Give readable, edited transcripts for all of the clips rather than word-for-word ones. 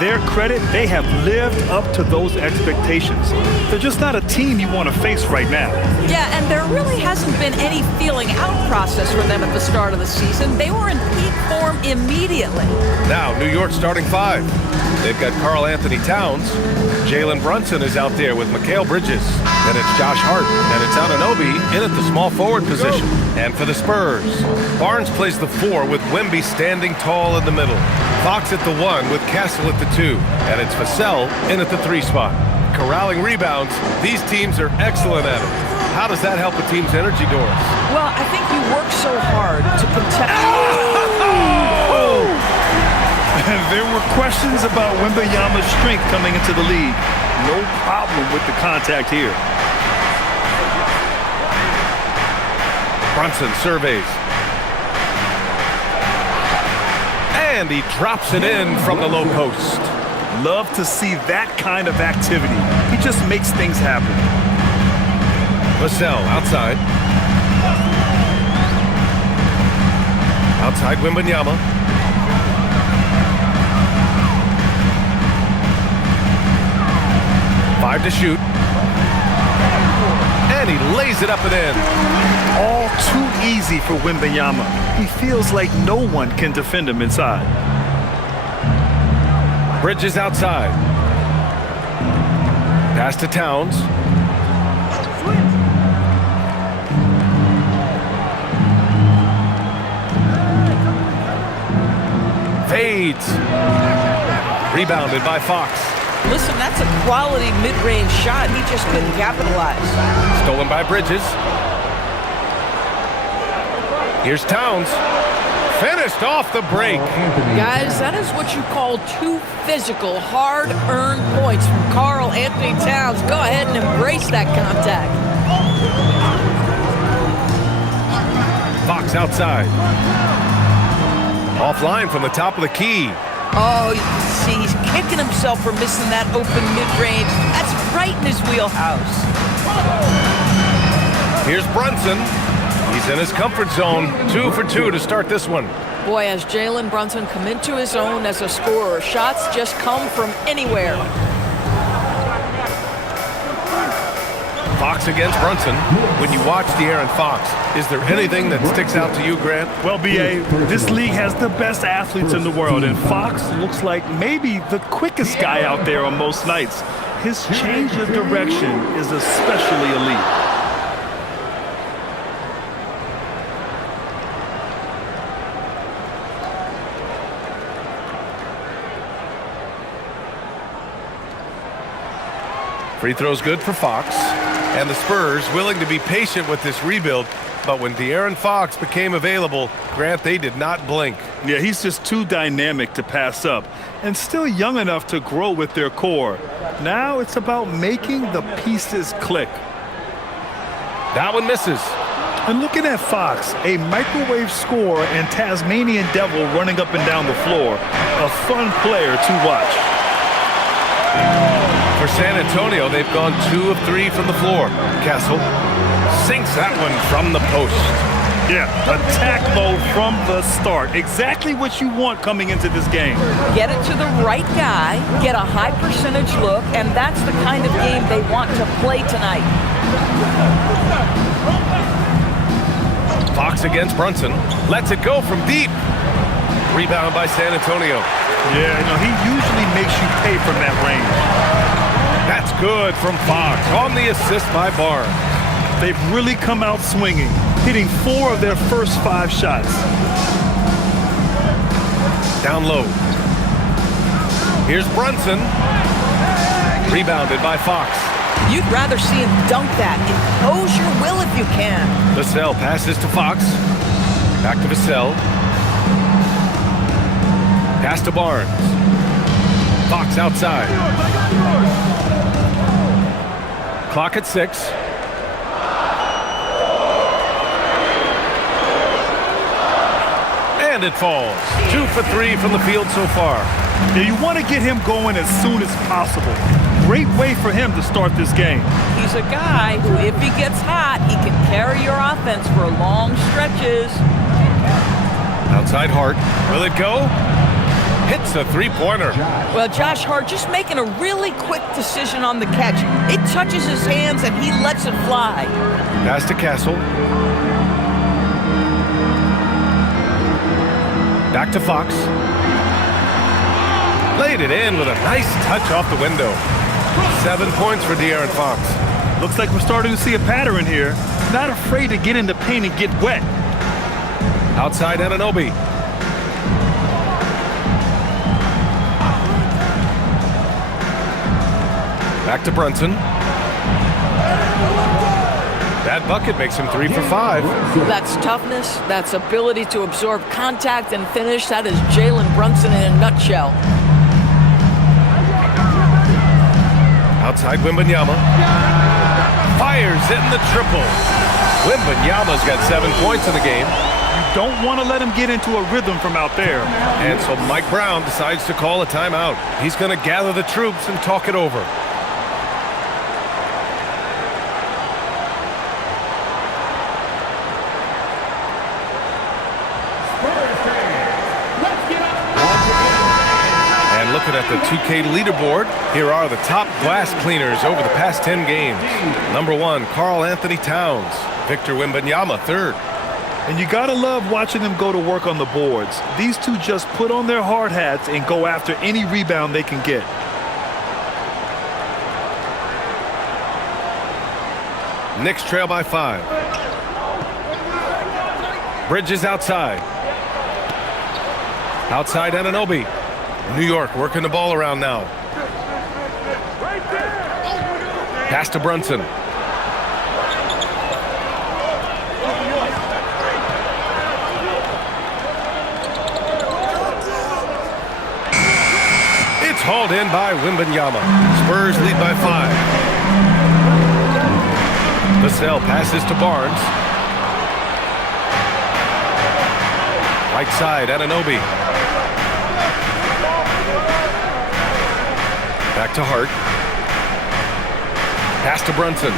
their credit, they have lived up to those expectations. They're just not a team you want to face right now. Yeah, and there really hasn't been any feeling out process for them at the start of the season. They were in peak form immediately. Now, New York starting five. They've got Karl Anthony Towns. Jalen Brunson is out there with Mikal Bridges. Then it's Josh Hart. And it's Anunoby in at the small forward position. And for the Spurs, Barnes plays the 4 with Wemby standing tall in the middle. Fox at the 1 with Castle at the 2. And it's Vassell in at the 3 spot. Corralling rebounds, these teams are excellent at it. How does that help a team's energy, Doris? Well, I think you work so hard to protect... There were questions about Wembanyama's strength coming into the league. No problem with the contact here. Brunson surveys. And he drops it in from the low post. Love to see that kind of activity. He just makes things happen. Vassell outside. Outside Wembanyama. 5 to shoot. And he lays it up and in. All too easy for Wembanyama. He feels like no one can defend him inside. Bridges outside. Pass to Towns. Fades. Rebounded by Fox. Listen, that's a quality mid-range shot. He just couldn't capitalize. Stolen by Bridges. Here's Towns. Finished off the break. Guys, that is what you call two physical, hard-earned points from Karl Anthony Towns. Go ahead and embrace that contact. Fox outside. Offline from the top of the key. Oh, you can see he's kicking himself for missing that open mid-range. That's right in his wheelhouse. Here's Brunson. He's in his comfort zone. 2 for 2 to start this one. Boy, has Jalen Brunson come into his own as a scorer. Shots just come from anywhere. Fox against Brunson. When you watch De'Aaron Fox, is there anything that sticks out to you, Grant? Well, B.A., this league has the best athletes in the world, and Fox looks like maybe the quickest guy out there on most nights. His change of direction is especially elite. Free throw's good for Fox. And the Spurs willing to be patient with this rebuild. But when De'Aaron Fox became available, Grant, they did not blink. Yeah, he's just too dynamic to pass up. And still young enough to grow with their core. Now it's about making the pieces click. That one misses. And looking at Fox, a microwave scorer and Tasmanian devil running up and down the floor. A fun player to watch. For San Antonio, they've gone 2 of 3 from the floor. Castle sinks that one from the post. Yeah, attack mode from the start. Exactly what you want coming into this game. Get it to the right guy, get a high percentage look, and that's the kind of game they want to play tonight. Fox against Brunson. Lets it go from deep. Rebound by San Antonio. Yeah, he usually makes you pay from that range. That's good from Fox on the assist by Barnes. They've really come out swinging, hitting 4 of their first 5 shots. Down low. Here's Brunson. Rebounded by Fox. You'd rather see him dunk that. Impose your will if you can. Vassell passes to Fox. Back to Vassell. Pass to Barnes. Fox outside. Clock at 6. And it falls. 2 for 3 from the field so far. Yeah, you want to get him going as soon as possible. Great way for him to start this game. He's a guy who, if he gets hot, he can carry your offense for long stretches. Outside Hart. Will it go? hits a three-pointer. Well, Josh Hart just making a really quick decision on the catch. It touches his hands and he lets it fly. Pass to Castle. Back to Fox. Laid it in with a nice touch off the window. 7 points for De'Aaron Fox. Looks like we're starting to see a pattern here. Not afraid to get in the paint and get wet. Outside Anunoby. Back to Brunson. That bucket makes him 3 for 5. That's toughness. That's ability to absorb contact and finish. That is Jalen Brunson in a nutshell. Outside Wembanyama. Fires in the triple. Wembanyama's got 7 points in the game. You don't want to let him get into a rhythm from out there. And so Mike Brown decides to call a timeout. He's going to gather the troops and talk it over. And looking at the 2K leaderboard, here are the top glass cleaners over the past 10 games. Number 1, Karl Anthony Towns. Victor Wembanyama, 3rd. And you gotta love watching them go to work on the boards. These two just put on their hard hats and go after any rebound they can get. Knicks trail by 5. Bridges outside. Outside Anunoby. New York working the ball around now. Pass to Brunson. It's hauled in by Wembanyama. Spurs lead by 5. Vassell passes to Barnes. Right side, Anunoby. Back to Hart. Pass to Brunson.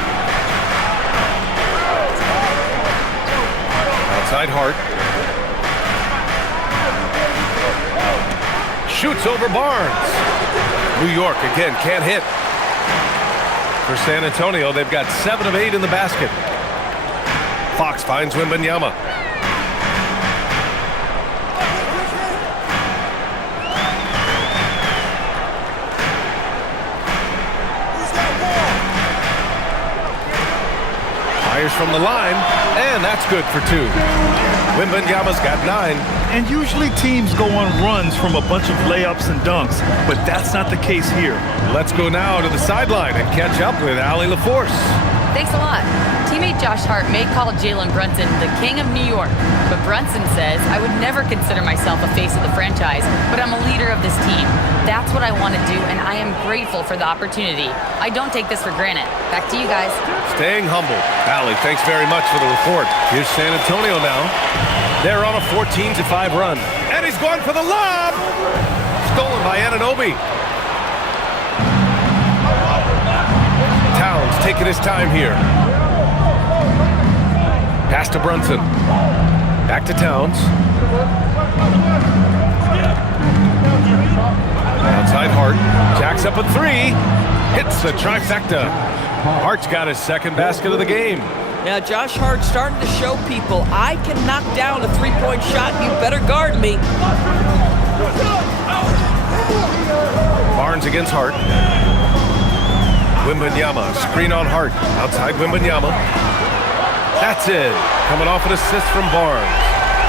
Outside Hart. Shoots over Barnes. New York again can't hit. For San Antonio, they've got 7 of 8 in the basket. Fox finds Wembanyama. Fires from the line, and that's good for 2. Wembanyama's got 9. And usually teams go on runs from a bunch of layups and dunks, but that's not the case here. Let's go now to the sideline and catch up with Allie LaForce. Thanks a lot. Teammate Josh Hart may call Jalen Brunson the king of New York, but Brunson says, I would never consider myself a face of the franchise, but I'm a leader of this team. That's what I want to do, and I am grateful for the opportunity. I don't take this for granted. Back to you guys. Staying humble. Allie, thanks very much for the report. Here's San Antonio now. They're on a 14-5 run. And he's going for the lob! Stolen by Anunoby. Towns taking his time here. Pass to Brunson. Back to Towns. Outside Hart. Jacks up a 3. Hits the trifecta. Hart's got his 2nd basket of the game. Yeah, Josh Hart starting to show people, I can knock down a three-point shot. You better guard me. Barnes against Hart. Wembanyama, screen on Hart. Outside Wembanyama. That's it. Coming off an assist from Barnes.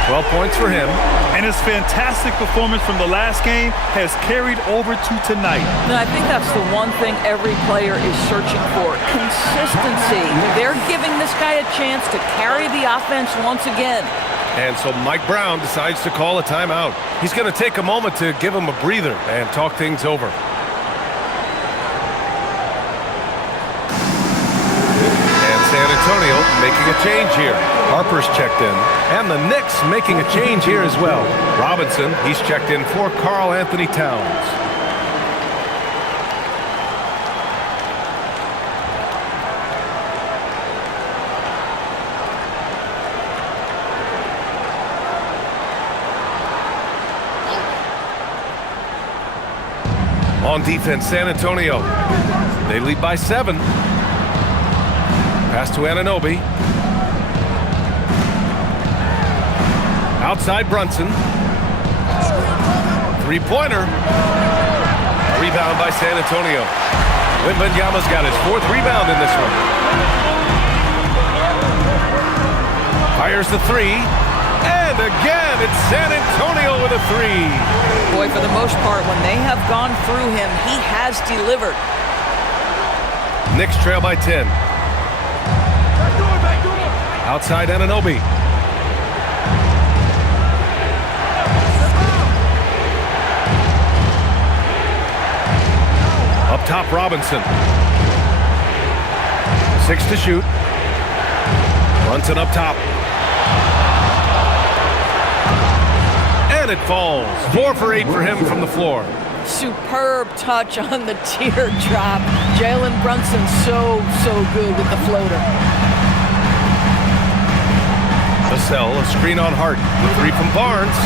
12 points for him. And his fantastic performance from the last game has carried over to tonight. And I think that's the one thing every player is searching for. Consistency. They're giving this guy a chance to carry the offense once again. And so Mike Brown decides to call a timeout. He's going to take a moment to give him a breather and talk things over. San Antonio making a change here. Harper's checked in. And the Knicks making a change here as well. Robinson, he's checked in for Karl Anthony Towns. On defense, San Antonio. They lead by 7. Pass to Anunoby. Outside Brunson. Three-pointer. Rebound by San Antonio. Wembanyama's got his 4th rebound in this one. Fires the 3. And again, it's San Antonio with a 3. Boy, for the most part, when they have gone through him, he has delivered. Knicks trail by 10. Outside Anunoby. Up top, Robinson. 6 to shoot. Brunson up top. And it falls. 4 for 8 for him from the floor. Superb touch on the teardrop. Jalen Brunson so good with the floater. Vassell, a screen on Hart. The 3 from Barnes.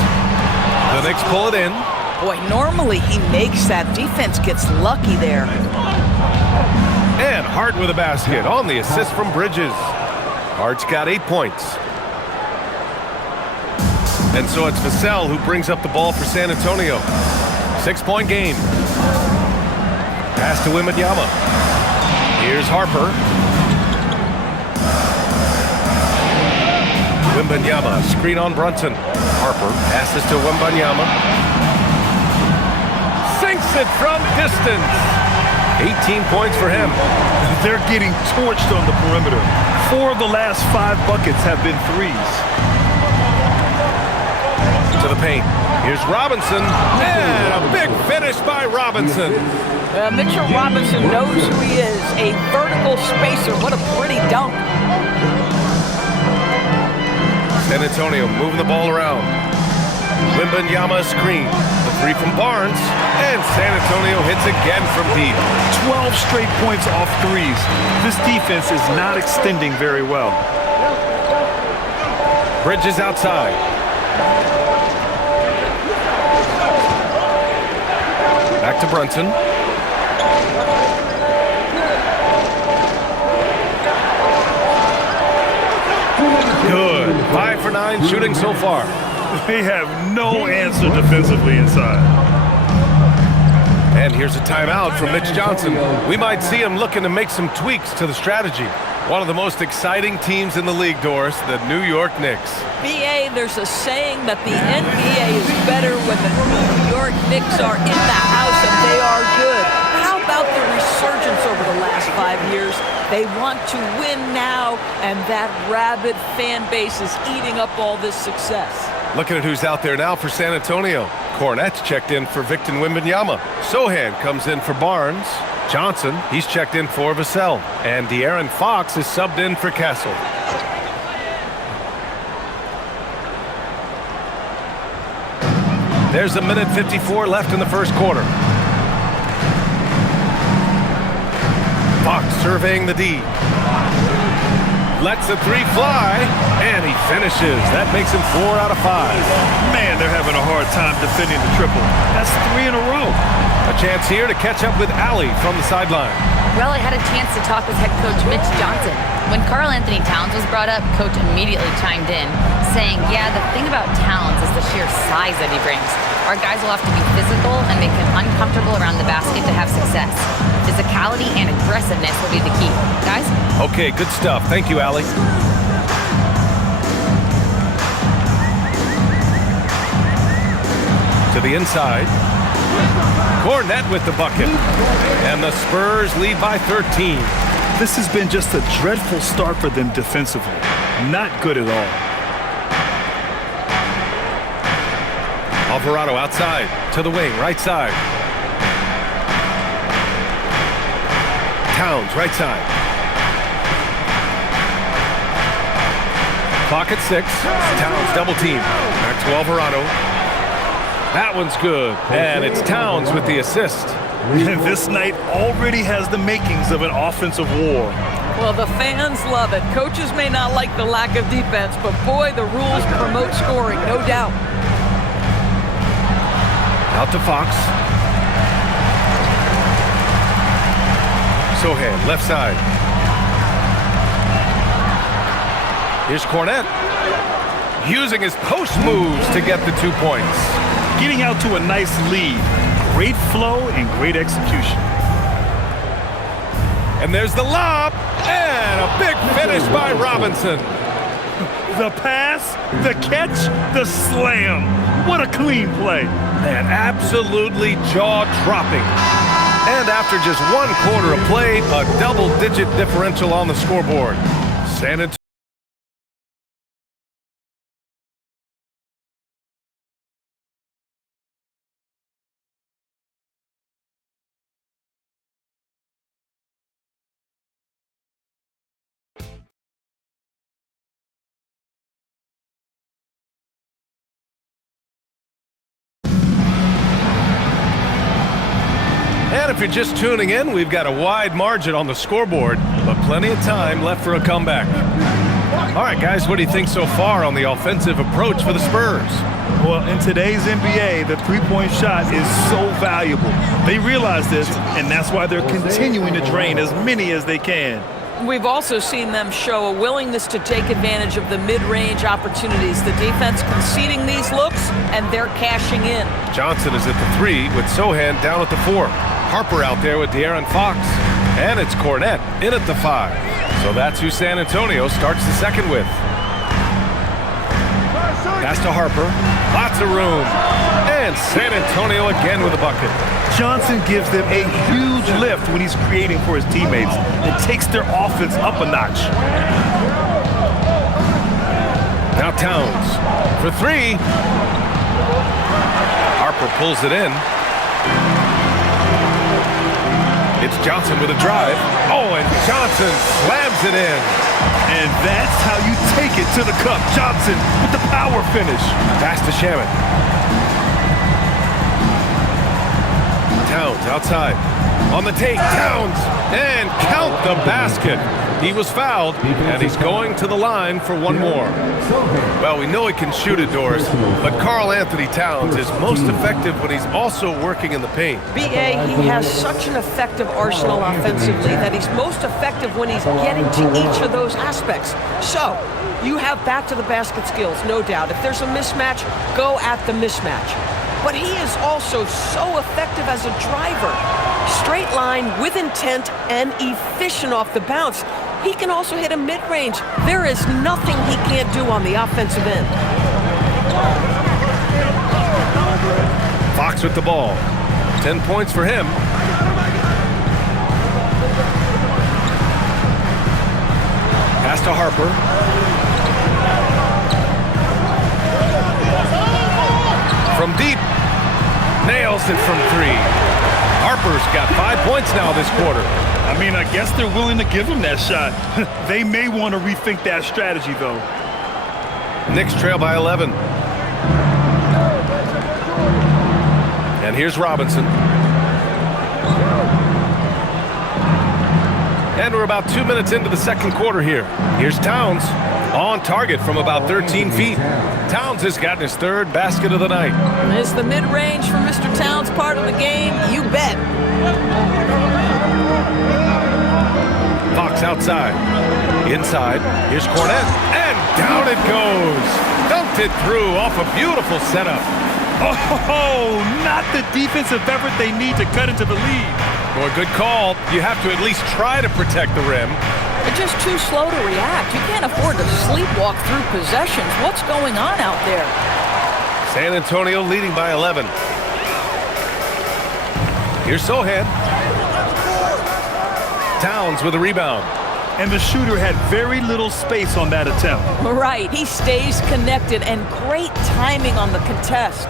The Knicks pull it in. Boy, normally he makes that. Defense gets lucky there. And Hart with a basket on the assist from Bridges. Hart's got 8 points. And so it's Vassell who brings up the ball for San Antonio. 6-point game. Pass to Wembanyama. Here's Harper. Wembanyama, screen on Brunson. Harper passes to Wembanyama. Sinks it from distance. 18 points for him. They're getting torched on the perimeter. 4 of the last 5 buckets have been threes. To the paint. Here's Robinson. And a big finish by Robinson. Mitchell Robinson knows who he is. A vertical spacer. What a pretty dunk. San Antonio moving the ball around. Wembanyama screen. The 3 from Barnes. And San Antonio hits again from deep. 12 straight points off threes. This defense is not extending very well. Bridges outside. Back to Brunson. Good. 5 for 9 shooting so far. They have no answer defensively inside. And here's a timeout from Mitch Johnson. We might see him looking to make some tweaks to the strategy. One of the most exciting teams in the league, Doris, the New York Knicks. BA, there's a saying that the NBA is better when the New York Knicks are in the house and they are good. How about the resurgence over the last 5 years? They want to win now, and that rabid fan base is eating up all this success. Looking at who's out there now for San Antonio. Cornette's checked in for Victor Wembanyama. Sohan comes in for Barnes. Johnson, he's checked in for Vassell. And De'Aaron Fox is subbed in for Castle. There's a minute 54 left in the first quarter. Fox surveying the D. Lets the 3 fly, and he finishes. That makes him 4 out of 5. Man, they're having a hard time defending the triple. That's 3 in a row. A chance here to catch up with Allie from the sideline. Well, I had a chance to talk with head coach Mitch Johnson. When Karl Anthony Towns was brought up, coach immediately chimed in, saying, yeah, the thing about Towns is the sheer size that he brings. Our guys will have to be physical and make him uncomfortable around the basket to have success. Physicality and aggressiveness will be the key. Guys? Okay, good stuff. Thank you, Allie. To the inside. Cornette with the bucket. And the Spurs lead by 13. This has been just a dreadful start for them defensively. Not good at all. Alvarado outside. To the wing, right side. Towns, right side. Clock at 6. Towns double team. Back to Alvarado. That one's good. And it's Towns with the assist. This night already has the makings of an offensive war. Well, the fans love it. Coaches may not like the lack of defense, but boy, the rules promote scoring, no doubt. Out to Fox. Sohan, left side. Here's Cornette. Using his post moves to get the 2 points. Getting out to a nice lead. Great flow and great execution. And there's the lob. And a big finish by Robinson. The pass, the catch, the slam. What a clean play. Man, absolutely jaw-dropping. And after just 1 quarter of play, a double-digit differential on the scoreboard. San Antonio. And if you're just tuning in, we've got a wide margin on the scoreboard, but plenty of time left for a comeback. All right, guys, what do you think so far on the offensive approach for the Spurs? Well, in today's NBA, the three-point shot is so valuable. They realize this, and that's why they're continuing to drain as many as they can. We've also seen them show a willingness to take advantage of the mid-range opportunities. The defense conceding these looks, and they're cashing in. Johnson is at the 3 with Sohan down at the 4. Harper out there with De'Aaron Fox. And it's Cornette in at the 5. So that's who San Antonio starts the second with. Pass to Harper. Lots of room. And San Antonio again with a bucket. Johnson gives them a huge lift when he's creating for his teammates and takes their offense up a notch. Now Towns for 3. Harper pulls it in. It's Johnson with a drive. Oh, and Johnson slams it in. And that's how you take it to the cup. Johnson with the power finish. Pass to Shaman. Towns outside. On the take, Towns. And count the basket. He was fouled, and he's going to the line for 1 more. Well, we know he can shoot it, Doris, but Karl Anthony Towns is most effective when he's also working in the paint. B.A., he has such an effective arsenal offensively that he's most effective when he's getting to each of those aspects. So, you have back-to-the-basket skills, no doubt. If there's a mismatch, go at the mismatch. But he is also so effective as a driver. Straight line, with intent, and efficient off the bounce. He can also hit a mid-range. There is nothing he can't do on the offensive end. Fox with the ball. 10 points for him. Pass to Harper. From deep. Nails it from 3. Harper's got 5 points now this quarter. I mean, I guess they're willing to give him that shot. They may want to rethink that strategy, though. Knicks trail by 11. And here's Robinson. And we're about 2 minutes into the second quarter here. Here's Towns on target from about 13 feet. Towns has gotten his 3rd basket of the night. Is the mid-range for Mr. Towns part of the game? You bet. Fox outside. Inside. Here's Cornette. And down it goes. Dunked it through off a beautiful setup. Oh, not the defensive effort they need to cut into the lead. Boy, good call. You have to at least try to protect the rim. They're just too slow to react. You can't afford to sleepwalk through possessions. What's going on out there? San Antonio leading by 11. Here's Sohan. Towns with a rebound. And the shooter had very little space on that attempt. Right. He stays connected, and great timing on the contest.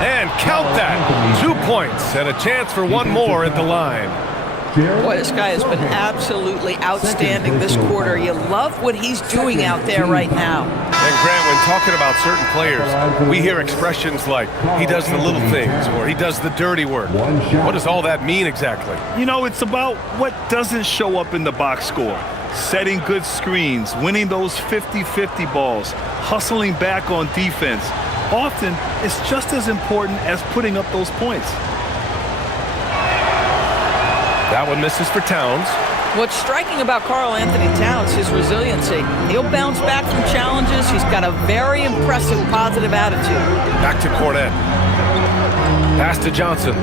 And count that. 2 points and a chance for 1 more at the line. Boy, this guy has been absolutely outstanding this quarter. You love what he's doing out there right now. And Grant, when talking about certain players, we hear expressions like, he does the little things, or he does the dirty work. What does all that mean exactly? You know, it's about what doesn't show up in the box score. Setting good screens, winning those 50-50 balls, hustling back on defense. Often, it's just as important as putting up those points. That one misses for Towns. What's striking about Karl Anthony Towns, his resiliency. He'll bounce back from challenges. He's got a very impressive positive attitude. Back to Cornette. Pass to Johnson.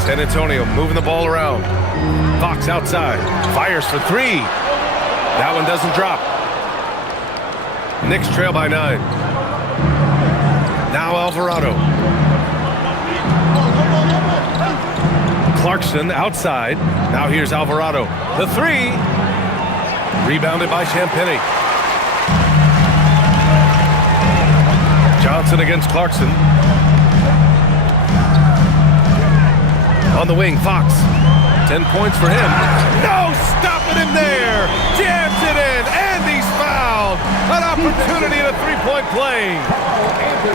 San Antonio moving the ball around. Fox outside. Fires for three. That one doesn't drop. Knicks trail by 9. Now Alvarado. Clarkson outside. Now here's Alvarado. The three. Rebounded by Champagny. Johnson against Clarkson. On the wing, Fox. 10 points for him. No, stopping him there. Jams it in, and he's fouled. An opportunity in a three-point play.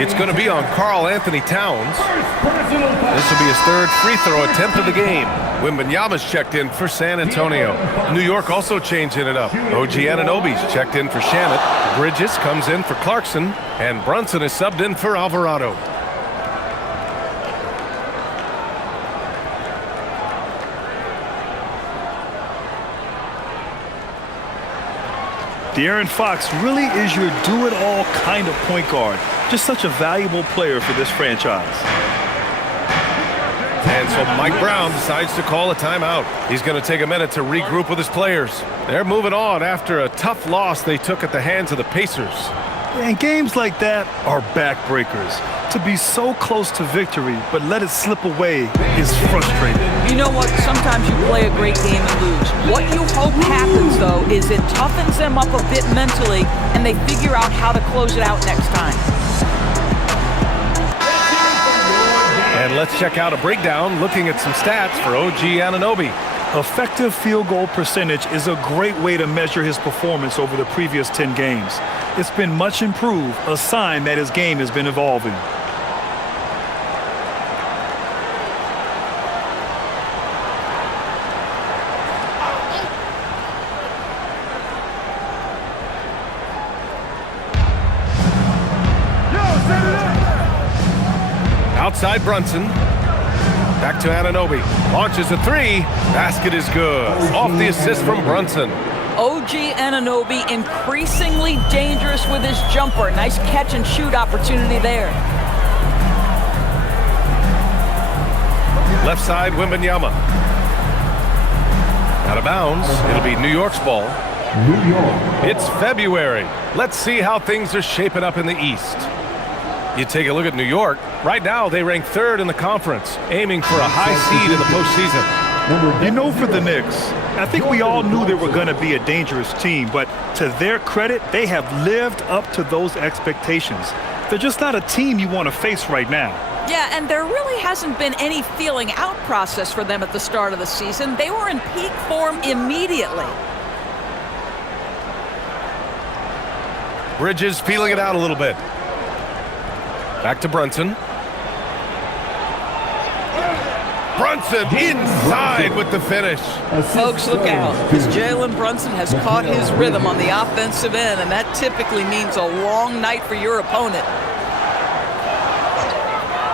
It's going to be on Karl Anthony Towns. This will be his third free throw attempt of the game. Wembanyama's checked in for San Antonio. New York also changing it up. OG Anunoby's checked in for Shannon. Bridges comes in for Clarkson, and Brunson is subbed in for Alvarado. De'Aaron Fox really is your do-it-all kind of point guard. Just such a valuable player for this franchise. And so Mike Brown decides to call a timeout. He's going to take a minute to regroup with his players. They're moving on after a tough loss they took at the hands of the Pacers. And games like that are backbreakers. To be so close to victory, but let it slip away is frustrating. You know what? Sometimes you play a great game and lose. What you hope happens, though, is it toughens them up a bit mentally, and they figure out how to close it out next time. And let's check out a breakdown looking at some stats for OG Anunoby. Effective field goal percentage is a great way to measure his performance over the previous 10 games. It's been much improved, a sign that his game has been evolving. Outside Brunson. Back to Anunoby. Launches a three. Basket is good. Off the assist from Brunson. OG Anunoby increasingly dangerous with his jumper. Nice catch and shoot opportunity there. Left side, Wembanyama. Out of bounds. It'll be New York's ball. New York. It's February. Let's see how things are shaping up in the East. You take a look at New York. Right now, they rank third in the conference, aiming for a high seed in the postseason. You know, for the Knicks, I think we all knew they were going to be a dangerous team, but to their credit, they have lived up to those expectations. They're just not a team you want to face right now. Yeah, and there really hasn't been any feeling out process for them at the start of the season. They were in peak form immediately. Bridges feeling it out a little bit. Back to Brunson. Brunson inside with the finish. Folks, look out, because Jalen Brunson has caught his rhythm on the offensive end, and that typically means a long night for your opponent.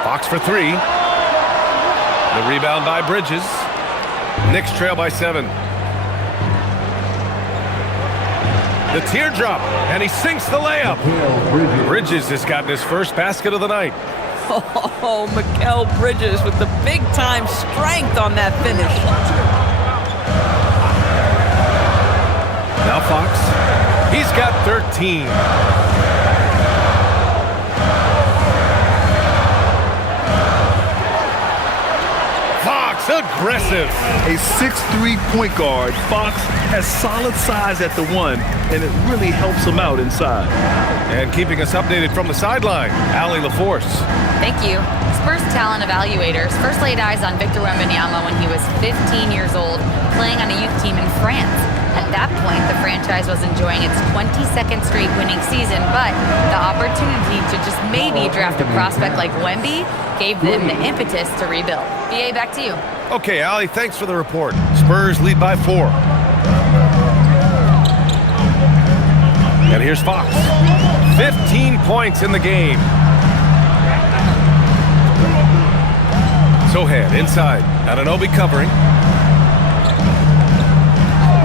Fox for three. The rebound by Bridges. Knicks trail by 7. The teardrop, and he sinks the layup. Bridges has gotten his first basket of the night. Oh, Mikal Bridges with the big-time strength on that finish. Now Fox. He's got 13. Fox, aggressive. A 6'3" point guard, Fox has solid size at the one, and it really helps him out inside. And keeping us updated from the sideline, Allie LaForce. Thank you. Spurs talent evaluators first laid eyes on Victor Wembanyama when he was 15 years old, playing on a youth team in France. At that point, the franchise was enjoying its 22nd straight winning season, but the opportunity to just maybe draft a prospect like Wemby gave them the impetus to rebuild. BA, back to you. Okay, Allie, thanks for the report. Spurs lead by 4. And here's Fox. 15 points in the game. Sohan inside. Anunoby covering.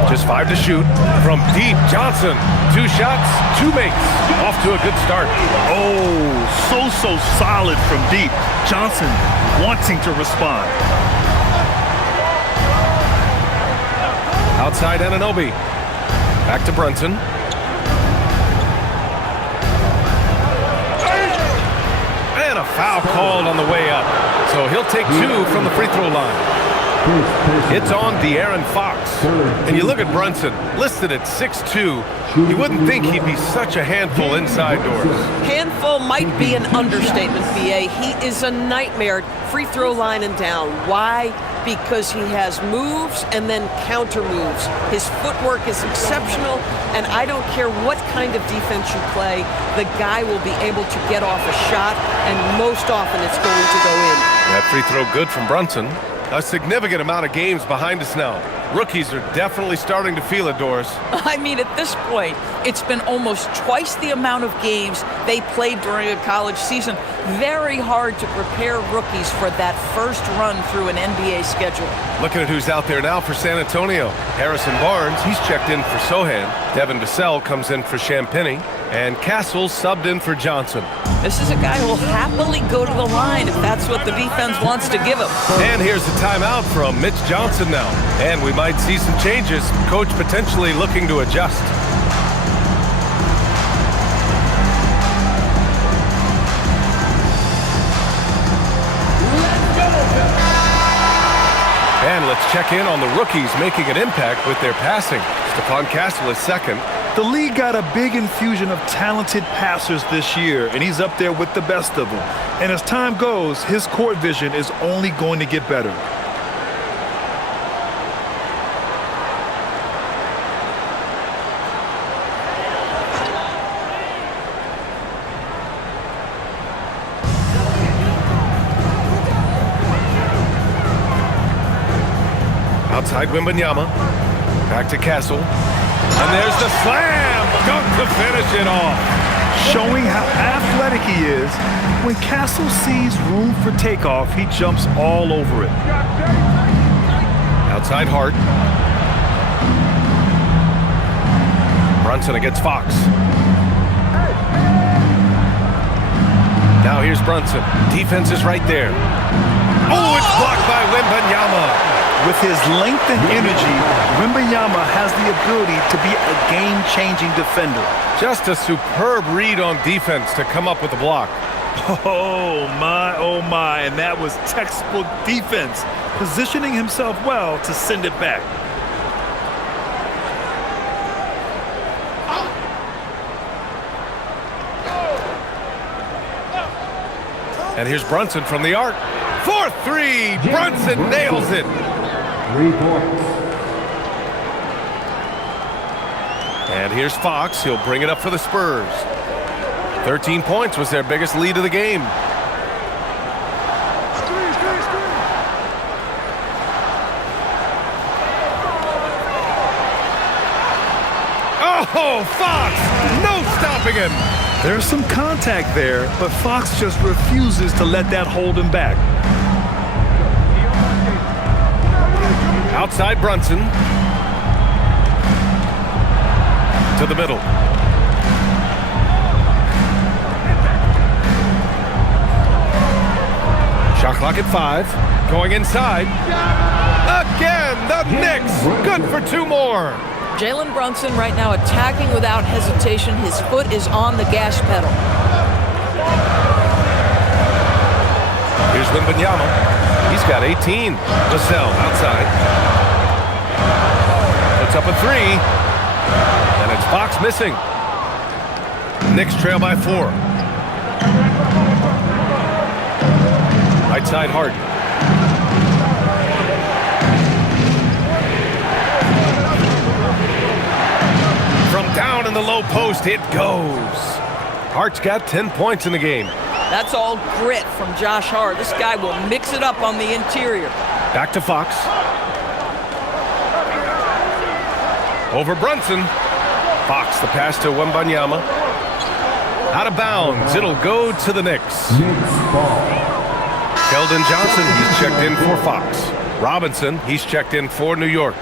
Just 5 to shoot. From deep, Johnson. 2 shots, 2 makes. Off to a good start. Oh, so solid from deep. Johnson wanting to respond. Outside Anunoby. Back to Brunson. And a foul called on the way up. So he'll take 2 from the free throw line. It's on De'Aaron Fox. And you look at Brunson, listed at 6'2". You wouldn't think he'd be such a handful inside doors. Handful might be an understatement, BA. He is a nightmare, free throw line and down. Why? Because he has moves and then counter moves. His footwork is exceptional, and I don't care what kind of defense you play, the guy will be able to get off a shot, and most often it's going to go in. That free throw good from Brunson. A significant amount of games behind us now. Rookies are definitely starting to feel it, Doris. I mean, at this point, it's been almost twice the amount of games they played during a college season. Very hard to prepare rookies for that first run through an NBA schedule. Looking at who's out there now for San Antonio. Harrison Barnes, he's checked in for Sohan. Devin Vassell comes in for Champagny. And Castle subbed in for Johnson. This is a guy who will happily go to the line if that's what the defense wants to give him. And here's the timeout from Mitch Johnson now. And we might see some changes. Coach potentially looking to adjust. And let's check in on the rookies making an impact with their passing. Stephon Castle is second. The league got a big infusion of talented passers this year, and he's up there with the best of them. And as time goes, his court vision is only going to get better. Outside Wembanyama. Back to Castle. And there's the slam! Dunk to finish it off. Showing how athletic he is, when Castle sees room for takeoff, he jumps all over it. Outside Hart. Brunson against Fox. Now here's Brunson. Defense is right there. Oh, it's blocked by Wembanyama. With his length and energy, Wembanyama has the ability to be a game-changing defender. Just a superb read on defense to come up with the block. Oh my, and that was textbook defense, positioning himself well to send it back. And here's Brunson from the arc. 4-3, Brunson nails it. 3 points. And here's Fox. He'll bring it up for the Spurs. 13 points was their biggest lead of the game. Oh, Fox! No stopping him! There's some contact there, but Fox just refuses to let that hold him back. Outside Brunson. To the middle. Shot clock at 5. Going inside. Again, the Knicks. Good for 2 more. Jalen Brunson right now attacking without hesitation. His foot is on the gas pedal. Here's Wembanyama. He's got 18. Vassell outside. Puts up a 3. And it's Fox missing. Knicks trail by 4. Right side Hart. From down in the low post, it goes. Hart's got 10 points in the game. That's all grit from Josh Hart. This guy will mix it up on the interior. Back to Fox. Over Brunson. Fox, the pass to Wembanyama. Out of bounds. It'll go to the Knicks. Knicks ball. Keldon Johnson, he's checked in for Fox. Robinson, he's checked in for New York.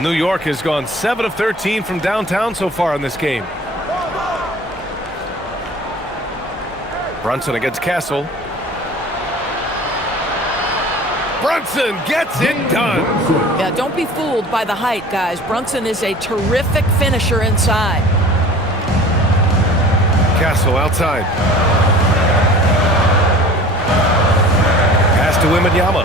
New York has gone 7 of 13 from downtown so far in this game. Brunson against Castle. Brunson gets it done. Yeah, don't be fooled by the height, guys. Brunson is a terrific finisher inside. Castle outside. Pass to Wembanyama.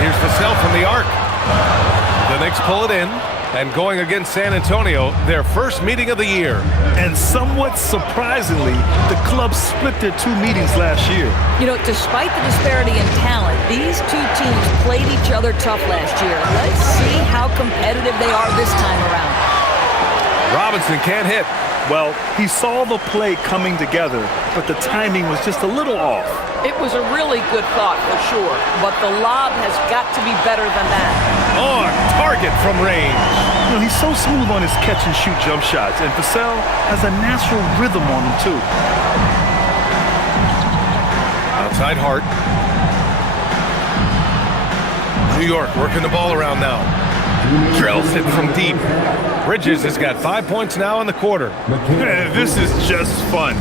Here's Vassell from the arc. The Knicks pull it in, and going against San Antonio, their first meeting of the year. And somewhat surprisingly, the club split their 2 meetings last year. You know, despite the disparity in talent, these two teams played each other tough last year. Let's see how competitive they are this time around. Robinson can't hit. Well, he saw the play coming together, but the timing was just a little off. It was a really good thought for sure, but the lob has got to be better than that. On target from range. You know, he's so smooth on his catch-and-shoot jump shots, and Vassell has a natural rhythm on him, too. Outside Hart. New York working the ball around now. Drills it from deep. Bridges has got 5 points now in the quarter. This is just fun.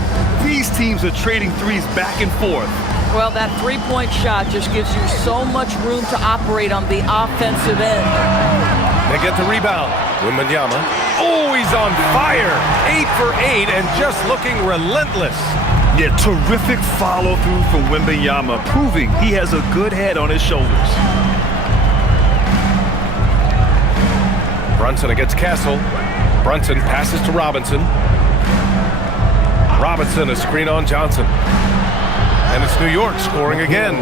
These teams are trading threes back and forth. Well, that three-point shot just gives you so much room to operate on the offensive end. They get the rebound. Wembanyama. Oh, he's on fire. 8 for 8 and just looking relentless. Yeah, terrific follow-through from Wembanyama, proving he has a good head on his shoulders. Brunson against Castle. Brunson passes to Robinson. Robinson, a screen on Johnson. And it's New York scoring again.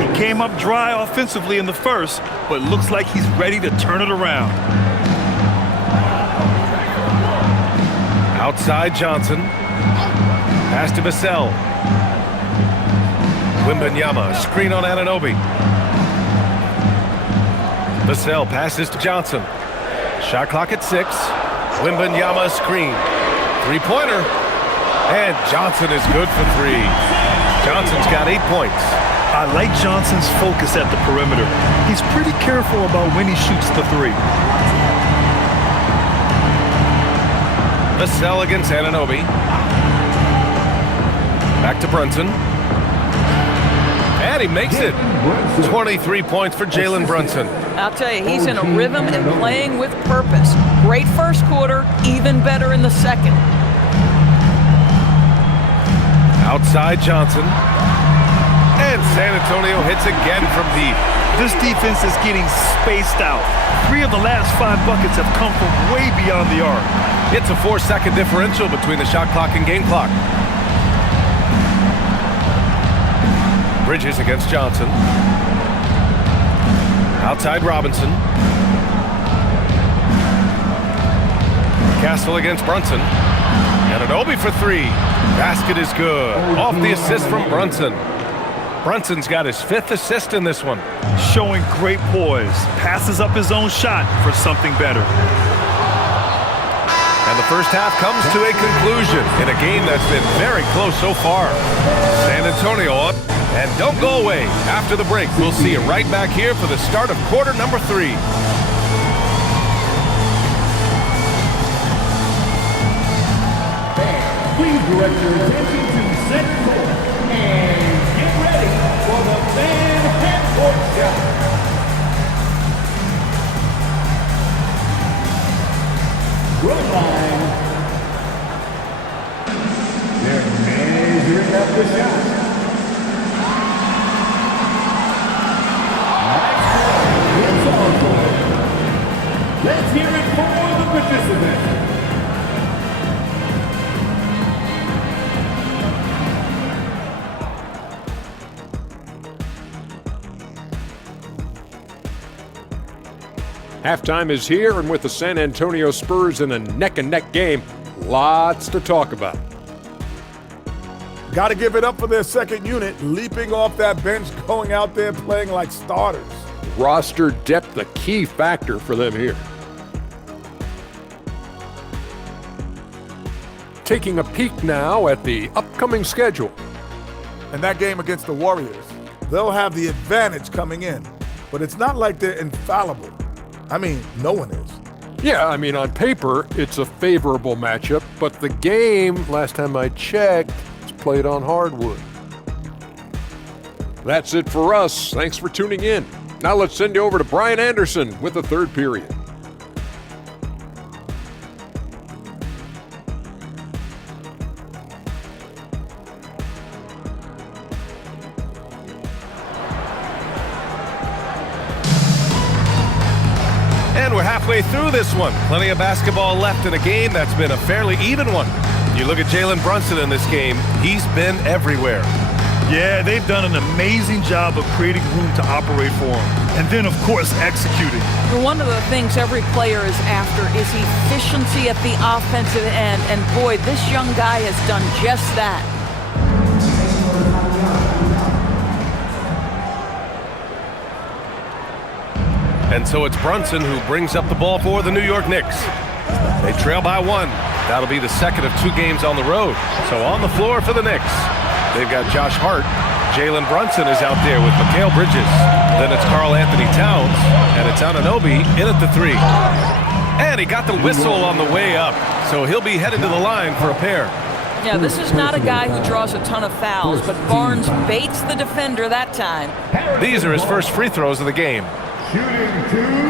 He came up dry offensively in the first, but looks like he's ready to turn it around. Outside Johnson. Pass to Vassell. Wembanyama, a screen on Anunoby. Vassell passes to Johnson. Shot clock at 6. Wembanyama screen. Three-pointer. And Johnson is good for 3. Johnson's got 8 points. I like Johnson's focus at the perimeter. He's pretty careful about when he shoots the 3. Vassell against Anunoby. Back to Brunson. And he makes it. 23 points for Jalen Brunson. I'll tell you, he's in a rhythm and playing with purpose. Great first quarter, even better in the second. Outside Johnson. And San Antonio hits again from deep. This defense is getting spaced out. 3 of the last 5 buckets have come from way beyond the arc. It's a 4-second differential between the shot clock and game clock. Bridges against Johnson. Outside Robinson. Castle against Brunson. Anunoby for 3. Basket is good. Off the assist from Brunson. Brunson's got his 5th assist in this one. Showing great poise. Passes up his own shot for something better. And the first half comes to a conclusion in a game that's been very close so far. San Antonio up. And don't go away. After the break, we'll see you right back here for the start of quarter number 3. Please direct your attention to center court and get ready for the fan half-court shot. Good line. They're measuring up the shot. Let's hear it for the participants. Halftime is here, and with the San Antonio Spurs in a neck-and-neck game, lots to talk about. Got to give it up for their second unit, leaping off that bench, going out there playing like starters. roster depth a key factor for them here. Taking a peek now at the upcoming schedule. And that game against the Warriors, they'll have the advantage coming in. But it's not like they're infallible. I mean, no one is. Yeah, I mean, on paper, it's a favorable matchup, but the game, last time I checked, is played on hardwood. That's it for us. Thanks for tuning in. Now let's send you over to Brian Anderson with the third period. And we're halfway through this one. Plenty of basketball left in a game that's been a fairly even one. You look at Jalen Brunson in this game, he's been everywhere. Yeah, they've done an amazing job of creating room to operate for him. And then, of course, executing. One of the things every player is after is efficiency at the offensive end. And boy, this young guy has done just that. And so it's Brunson who brings up the ball for the New York Knicks. They trail by 1. That'll be the second of 2 games on the road. So on the floor for the Knicks, they've got Josh Hart. Jalen Brunson is out there with Mikal Bridges. Then it's Karl Anthony Towns, and it's Anunoby in at the 3. And he got the whistle on the way up, so he'll be headed to the line for a pair. Yeah, this is not a guy who draws a ton of fouls, but Barnes baits the defender that time. These are his first free throws of the game. Shooting 2.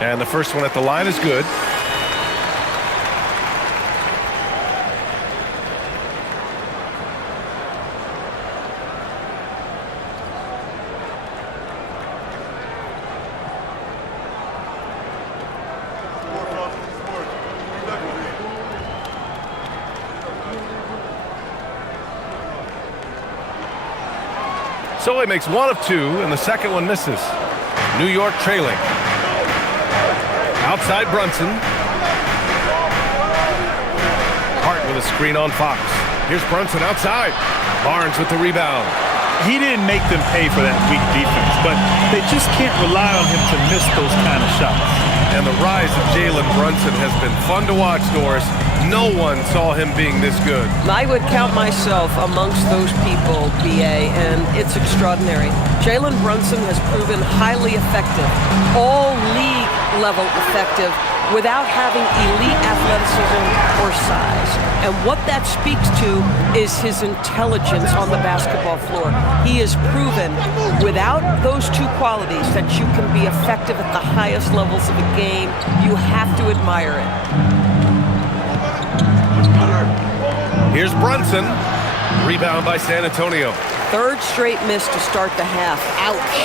And the first one at the line is good. So he makes 1 of 2, and the second one misses. New York trailing. Outside Brunson. Hart with a screen on Fox. Here's Brunson outside. Barnes with the rebound. He didn't make them pay for that weak defense, but they just can't rely on him to miss those kind of shots. And the rise of Jalen Brunson has been fun to watch, Doris. No one saw him being this good. I would count myself amongst those people, BA, and it's extraordinary. Jalen Brunson has proven highly effective, all league level effective, without having elite athleticism or size. And what that speaks to is his intelligence on the basketball floor. He has proven without those 2 qualities that you can be effective at the highest levels of the game. You have to admire it. Here's Brunson. Rebound by San Antonio. 3rd straight miss to start the half. Ouch.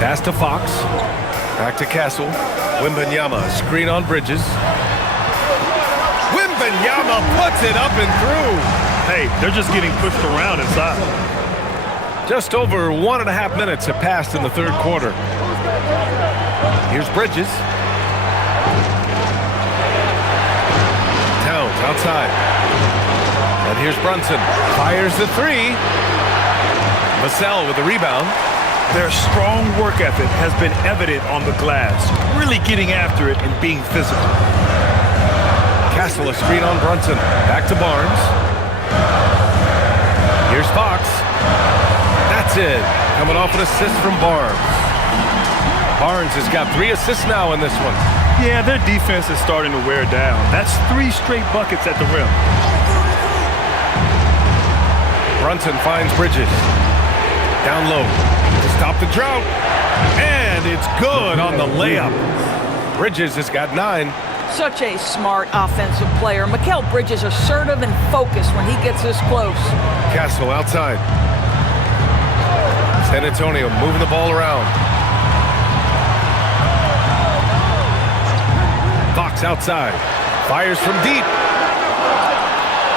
Pass to Fox. Back to Castle. Wembanyama, screen on Bridges. Wembanyama puts it up and through. Hey, they're just getting pushed around inside. Just over 1.5 minutes have passed in the 3rd quarter. Here's Bridges. Towns outside. And here's Brunson. Fires the 3. Vassell with the rebound. Their strong work ethic has been evident on the glass, really getting after it and being physical. Castle a screen on Brunson. Back to Barnes. Here's Fox. That's it. Coming off an assist from Barnes. Barnes has got 3 assists now in this one. Yeah, their defense is starting to wear down. That's 3 straight buckets at the rim. Brunson finds Bridges. Down low to stop the drought. And it's good on the layup. Bridges has got 9. Such a smart offensive player. Mikal Bridges assertive and focused when he gets this close. Castle outside. San Antonio moving the ball around. Fox outside. Fires from deep.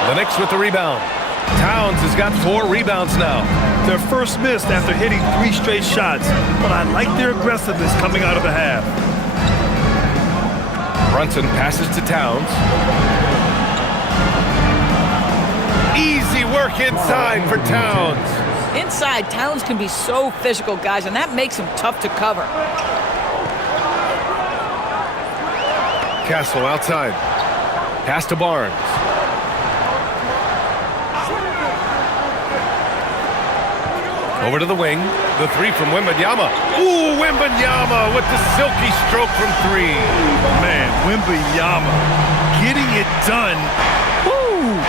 The Knicks with the rebound. Towns has got 4 rebounds now. Their first miss after hitting 3 straight shots, but I like their aggressiveness coming out of the half. Brunson passes to Towns. Easy work inside for Towns. Inside, Towns can be so physical, guys, and that makes him tough to cover. Castle outside. Pass to Barnes. Over to the wing. The 3 from Wembanyama. Ooh, Wembanyama with the silky stroke from 3. Man, Wembanyama getting it done. Woo!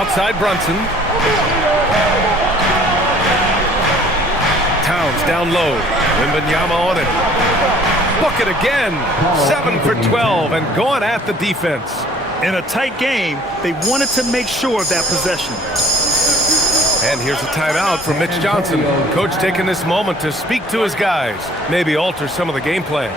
Outside Brunson. Towns down low. Wembanyama on it. Bucket again. 7 for 12 and going at the defense. In a tight game, they wanted to make sure of that possession. And here's a timeout from Mitch Johnson. Coach taking this moment to speak to his guys. Maybe alter some of the game plan.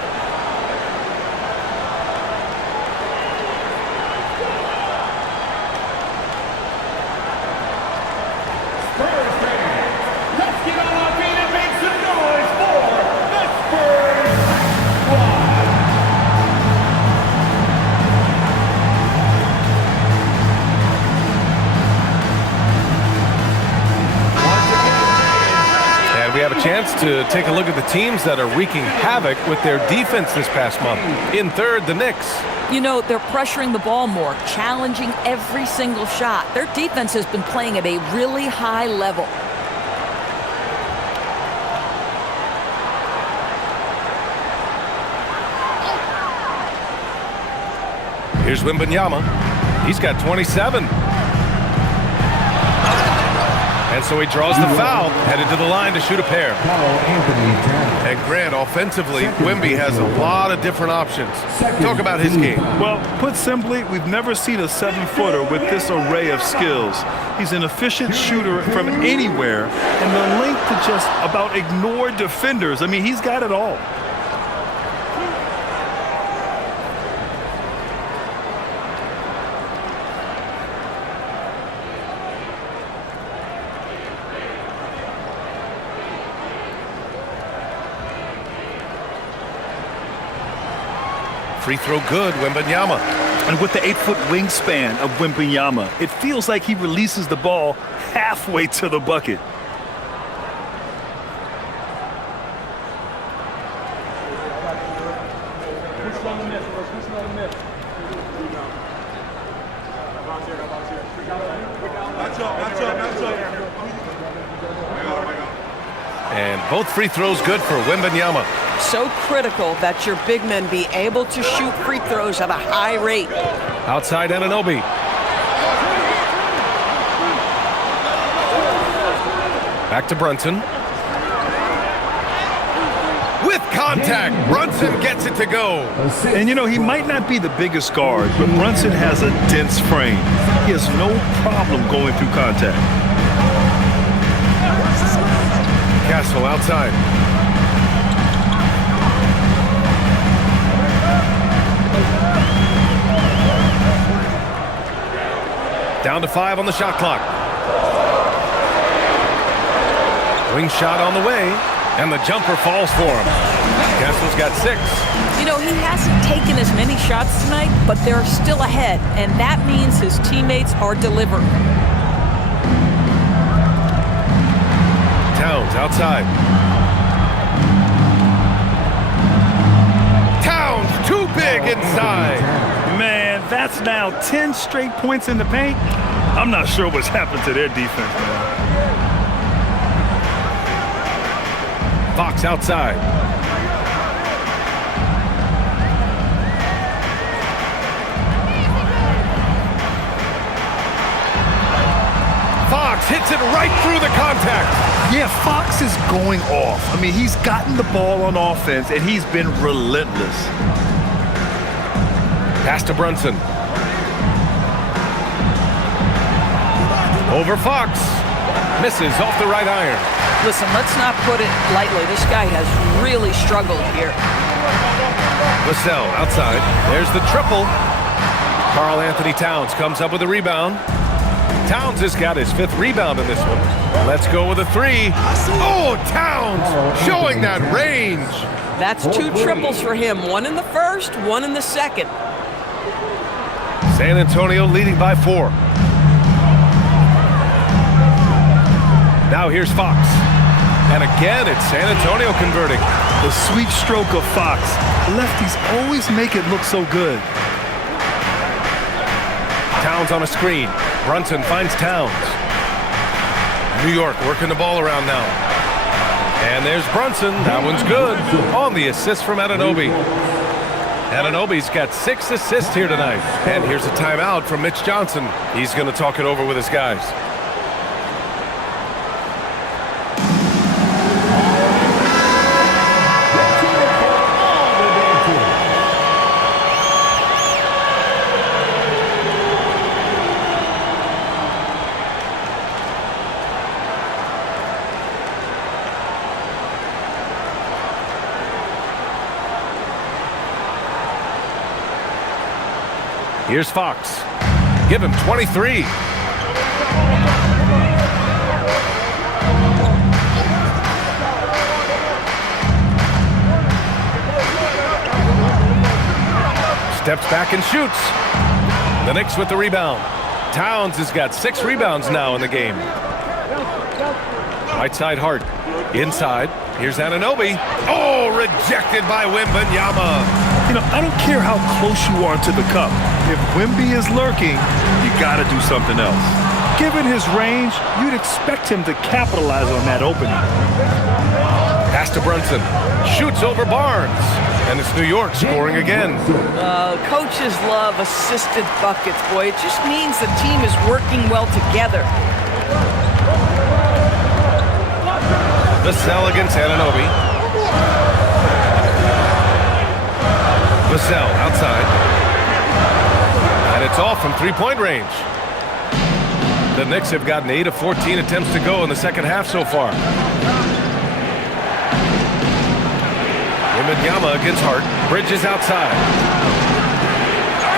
Spurs fans, let's get on our feet and make some noise for the Spurs squad. And we have a chance to take a look at the teams that are wreaking havoc with their defense this past month. In third, the Knicks. You know, they're pressuring the ball more, challenging every single shot. Their defense has been playing at a really high level. Here's Wembanyama. He's got 27. And so he draws the foul, headed to the line to shoot a pair. And Grant, offensively, Wemby has a lot of different options. Talk about his game. Well, put simply, we've never seen a 7-footer with this array of skills. He's an efficient shooter from anywhere, and the length to just about ignore defenders. I mean, he's got it all. Free throw good, Wembanyama. And with the 8-foot wingspan of Wembanyama, it feels like he releases the ball halfway to the bucket. And both free throws good for Wembanyama. So critical that your big men be able to shoot free throws at a high rate. Outside Anunoby. Back to Brunson. With contact, Brunson gets it to go. And you know, he might not be the biggest guard, but Brunson has a dense frame. He has no problem going through contact. Castle outside. Down to 5 on the shot clock. Wing shot on the way, and the jumper falls for him. Castle's got 6. You know, he hasn't taken as many shots tonight, but they're still ahead, and that means his teammates are delivering. Towns outside. Towns too big inside. Man, that's now 10 straight points in the paint. I'm not sure what's happened to their defense, man. Fox outside. Fox hits it right through the contact. Yeah, Fox is going off. I mean, he's gotten the ball on offense, and he's been relentless. Pass to Brunson. Over Fox. Misses off the right iron. Listen, let's not put it lightly. This guy has really struggled here. Vassell outside. There's the triple. Karl Anthony Towns comes up with a rebound. Towns has got his 5th rebound in this one. Let's go with a 3. Oh, Towns showing that range. That's 2 triples for him. 1 in the first, 1 in the second. San Antonio leading by 4. Now here's Fox. And again, it's San Antonio converting. The sweet stroke of Fox. Lefties always make it look so good. Towns on a screen. Brunson finds Towns. New York working the ball around now. And there's Brunson. That one's good. On the assist from Anunoby. Anunoby's got 6 assists here tonight. And here's a timeout from Mitch Johnson. He's going to talk it over with his guys. Here's Fox. Give him 23. Steps back and shoots. The Knicks with the rebound. Towns has got 6 rebounds now in the game. Right side Hart. Inside. Here's Anunoby. Oh, rejected by Wembanyama. You know, I don't care how close you are to the cup. If Wemby is lurking, you got to do something else. Given his range, you'd expect him to capitalize on that opening. Pass to Brunson. Shoots over Barnes. And it's New York scoring again. Coaches love assisted buckets, boy. It just means the team is working well together. Vassell against Anunoby. Vassell outside. And it's off from 3-point range. The Knicks have gotten 8 of 14 attempts to go in the second half so far. Wembanyama against Hart. Bridges outside.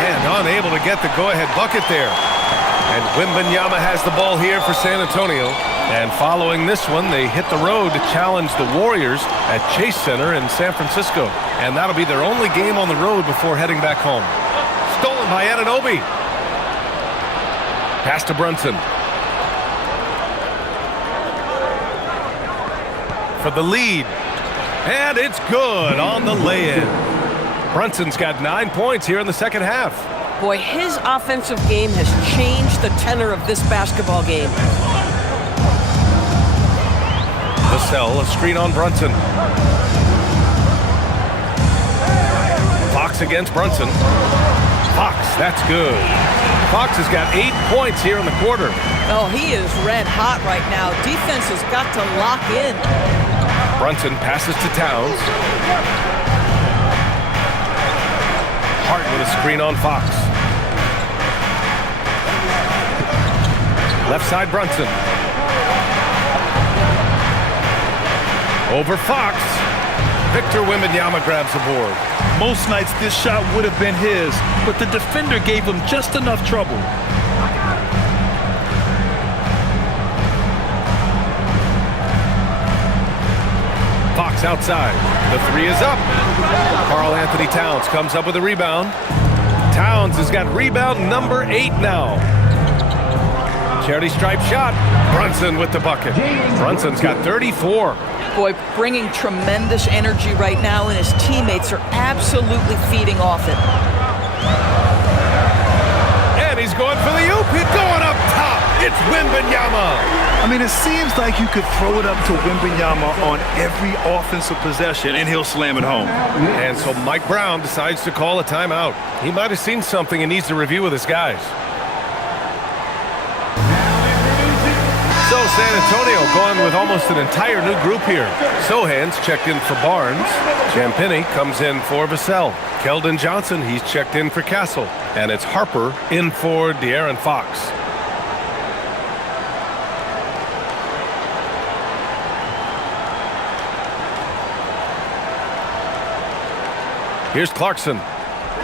And unable to get the go-ahead bucket there. And Wembanyama has the ball here for San Antonio. And following this one, they hit the road to challenge the Warriors at Chase Center in San Francisco. And that'll be their only game on the road before heading back home. Stolen by Anunoby. Pass to Brunson. For the lead. And it's good on the lay-in. Brunson's got 9 points here in the second half. Boy, his offensive game has changed the tenor of this basketball game. Vassell, a screen on Brunson. Fox against Brunson. Fox, that's good. Fox has got 8 points here in the quarter. Oh, he is red hot right now. Defense has got to lock in. Brunson passes to Towns. Hart with a screen on Fox. Left side Brunson. Over Fox. Victor Wembanyama grabs the board. Most nights this shot would have been his, but the defender gave him just enough trouble. Fox outside. The 3 is up. Karl Anthony Towns comes up with a rebound. Towns has got rebound number 8 now. Charity stripe shot. Brunson with the bucket. Brunson's got 34. Boy, bringing tremendous energy right now, and his teammates are absolutely feeding off it. And he's going for the oop. He's going up top. It's Wembanyama. I mean, it seems like you could throw it up to Wembanyama on every offensive possession, and he'll slam it home. And so Mike Brown decides to call a timeout. He might have seen something and needs to review with his guys. So San Antonio going with almost an entire new group here. Sohan's checked in for Barnes. Champagny comes in for Vassell. Keldon Johnson, he's checked in for Castle. And it's Harper in for De'Aaron Fox. Here's Clarkson.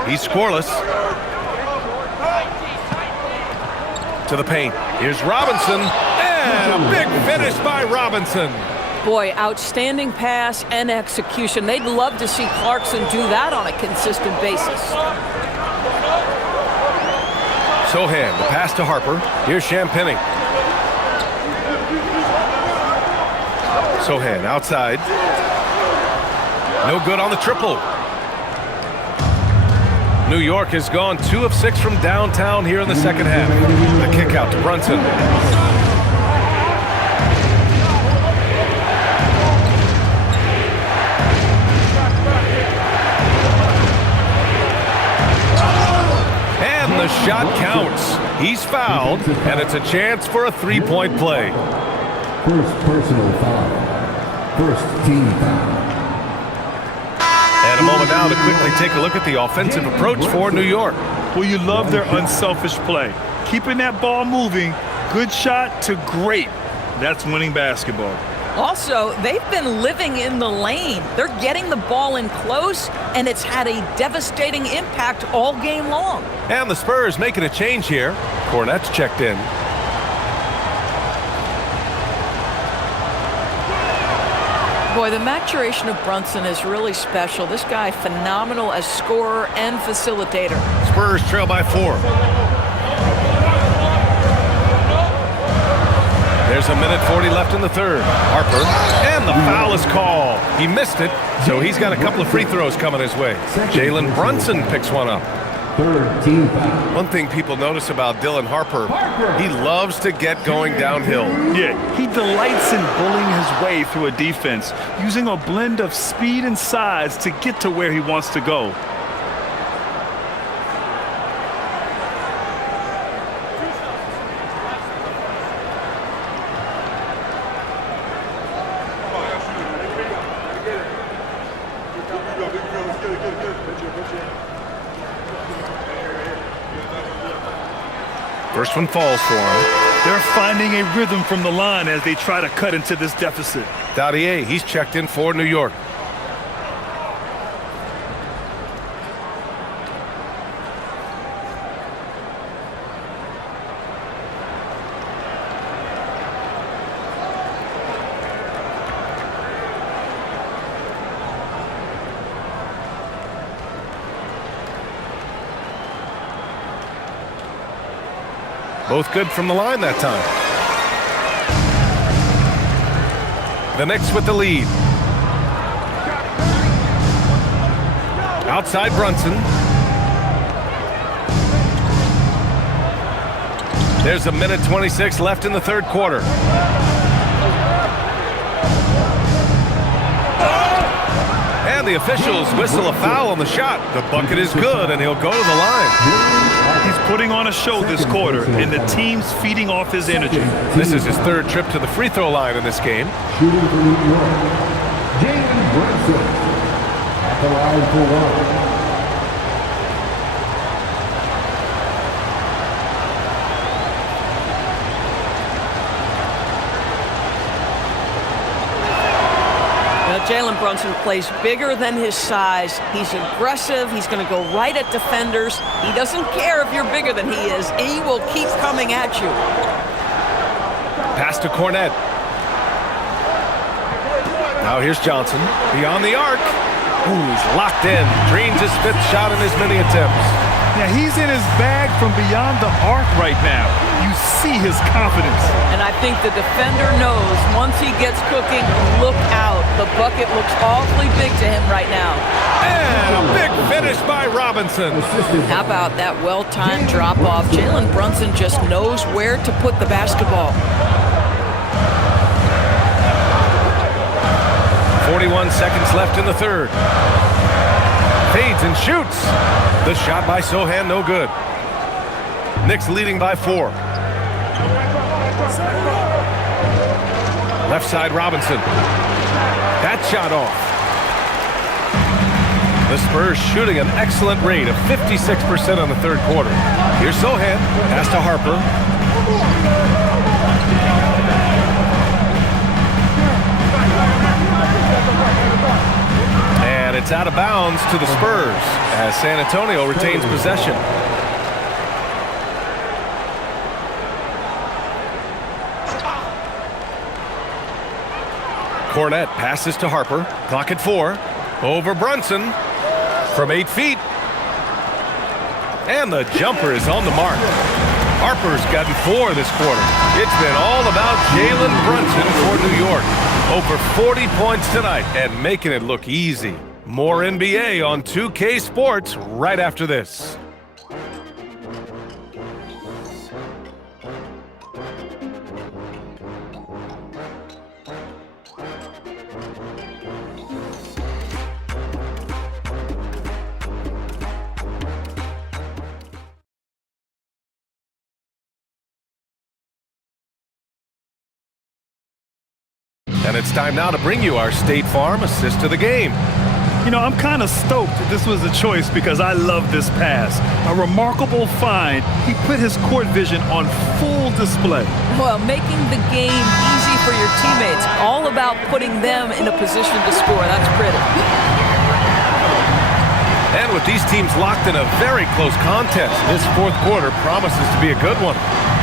He's scoreless. to the paint. Here's Robinson, and a big finish by Robinson. Boy, outstanding pass and execution. They'd love to see Clarkson do that on a consistent basis. Sohan, the pass to Harper. Here's Champagnie. Sohan outside. No good on the triple. New York has gone 2 of 6 from downtown here in the second half. The kick out to Brunson. And the shot counts. He's fouled, and it's a chance for a three-point play. First personal foul. First team foul. And a moment now to quickly take a look at the offensive approach for New York. Well, you love their unselfish play. Keeping that ball moving, good shot to great. That's winning basketball. Also, they've been living in the lane. They're getting the ball in close, and it's had a devastating impact all game long. And the Spurs making a change here. Hornets checked in. Boy, the maturation of Brunson is really special. This guy, phenomenal as scorer and facilitator. Spurs trail by 4. There's a minute 40 left in the third. Harper, and the foul is called. He missed it, so he's got a couple of free throws coming his way. Jalen Brunson picks one up. Third team foul. One thing people notice about Dylan Harper, he loves to get going downhill. Yeah, he delights in bullying his way through a defense, using a blend of speed and size to get to where he wants to go. First one falls for him. They're finding a rhythm from the line as they try to cut into this deficit. Dadier, he's checked in for New York. Both good from the line that time. The Knicks with the lead. Outside Brunson. There's a minute 26 left in the third quarter. And the officials whistle a foul on the shot. The bucket is good, and he'll go to the line. He's putting on a show this quarter, and the team's feeding off his energy. This is his third trip to the free throw line in this game. Shooting for New York. Jalen Brunson. At the line for 1. Jalen Brunson plays bigger than his size. He's aggressive. He's going to go right at defenders. He doesn't care if you're bigger than he is. He will keep coming at you. Pass to Cornet. Now here's Johnson. Beyond the arc. Ooh, he's locked in. Dreams his 5th shot in his many attempts. Now he's in his bag from beyond the arc right now. You see his confidence. And I think the defender knows once he gets cooking, look out. The bucket looks awfully big to him right now. And a big finish by Robinson. How about that well-timed drop-off? Jalen Brunson just knows where to put the basketball. 41 seconds left in the third. Fades and shoots. The shot by Sohan, no good. Knicks leading by 4. Left side Robinson. That shot off. The Spurs shooting an excellent rate of 56% in the third quarter. Here's Sohan. Pass to Harper. And it's out of bounds to the Spurs as San Antonio retains possession. Cornette passes to Harper. Clock at 4. Over Brunson from 8 feet. And the jumper is on the mark. Harper's gotten 4 this quarter. It's been all about Jalen Brunson for New York. Over 40 points tonight and making it look easy. More NBA on 2K Sports right after this. And it's time now to bring you our State Farm assist to the game. You know, I'm kind of stoked this was a choice because I love this pass. A remarkable find. He put his court vision on full display. Well, making the game easy for your teammates. All about putting them in a position to score. That's pretty. And with these teams locked in a very close contest, this fourth quarter promises to be a good one.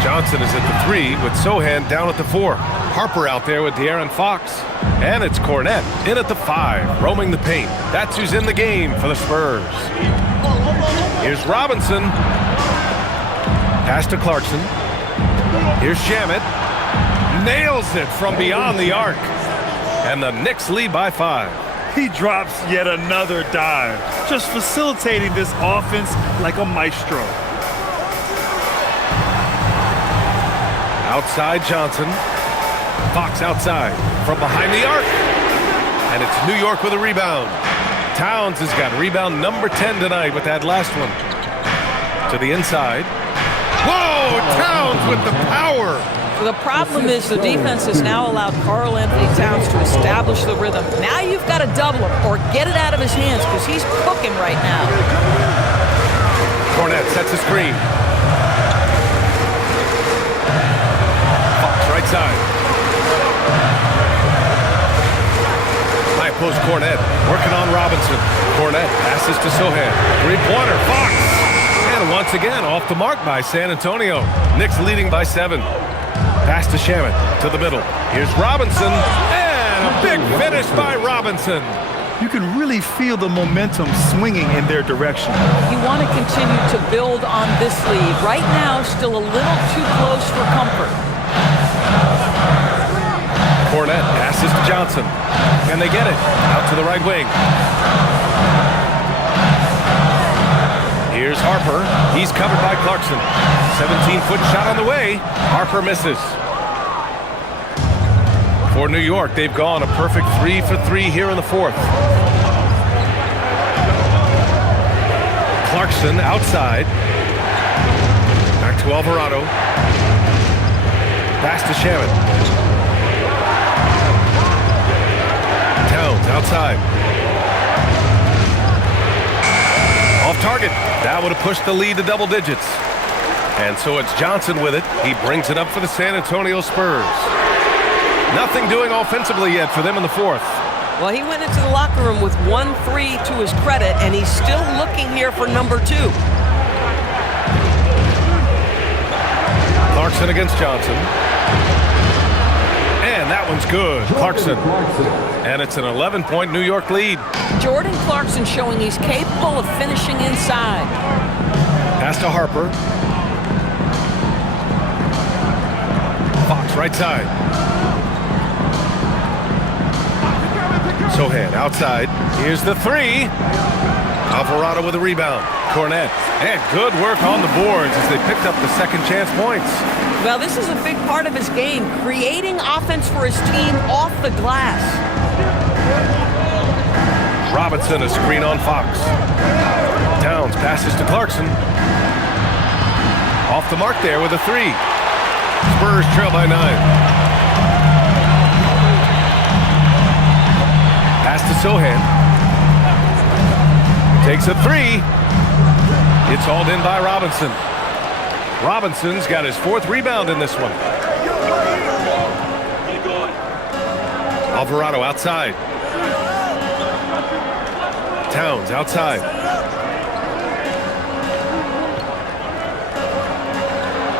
Johnson is at the 3 with Sohan down at the 4. Harper out there with De'Aaron Fox. And it's Cornette in at the 5, roaming the paint. That's who's in the game for the Spurs. Here's Robinson. Pass to Clarkson. Here's Shamet. Nails it from beyond the arc. And the Knicks lead by 5. He drops yet another dive, just facilitating this offense like a maestro. Outside Johnson. Fox outside from behind the arc. And it's New York with a rebound. Towns has got rebound number 10 tonight with that last one. To the inside. Whoa! Towns with the power. The problem is the defense has now allowed Karl Anthony Towns to establish the rhythm. Now you've got to double him or get it out of his hands because he's cooking right now. Cornette sets a screen. Fox right side. High post Cornette working on Robinson. Cornette passes to Sohan. 3-pointer. Fox. And once again off the mark by San Antonio. Knicks leading by 7. Pass to Shamet to the middle. Here's Robinson, and a big finish by Robinson. You can really feel the momentum swinging in their direction. You want to continue to build on this lead. Right now, still a little too close for comfort. Cornette passes to Johnson. Can they get it? Out to the right wing. Here's Harper. He's covered by Clarkson. 17-foot shot on the way. Harper misses. For New York, they've gone a perfect 3 for 3 here in the fourth. Clarkson outside. Back to Alvarado. Pass to Shamet. Towns outside. Off target. That would have pushed the lead to double digits. And so it's Johnson with it. He brings it up for the San Antonio Spurs. Nothing doing offensively yet for them in the fourth. Well, he went into the locker room with 1 3 to his credit, and he's still looking here for number 2. Clarkson against Johnson. And that one's good. Clarkson. And it's an 11-point New York lead. Jordan Clarkson showing he's capable of finishing inside. Pass to Harper. Fox right side. Sohan outside. Here's the 3. Alvarado with a rebound. Cornette. And good work on the boards as they picked up the second chance points. Well, this is a big part of his game, creating offense for his team off the glass. Robinson, a screen on Fox. Towns passes to Clarkson. Off the mark there with a 3. Spurs trail by 9. Pass to Sohan. Takes a 3. It's hauled in by Robinson. Robinson's got his 4th rebound in this one. Alvarado outside. Towns outside.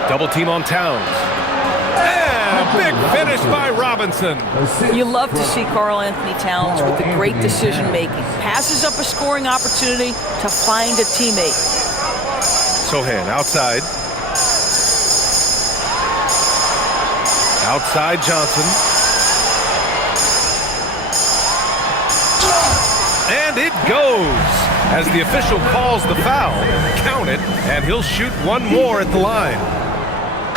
Double team on Towns. And a Big finish by Robinson. You love to see Karl Anthony Towns with the great decision-making. Passes up a scoring opportunity to find a teammate. Sohan outside. Outside Johnson. And it goes. As the official calls the foul, count it, and he'll shoot one more at the line.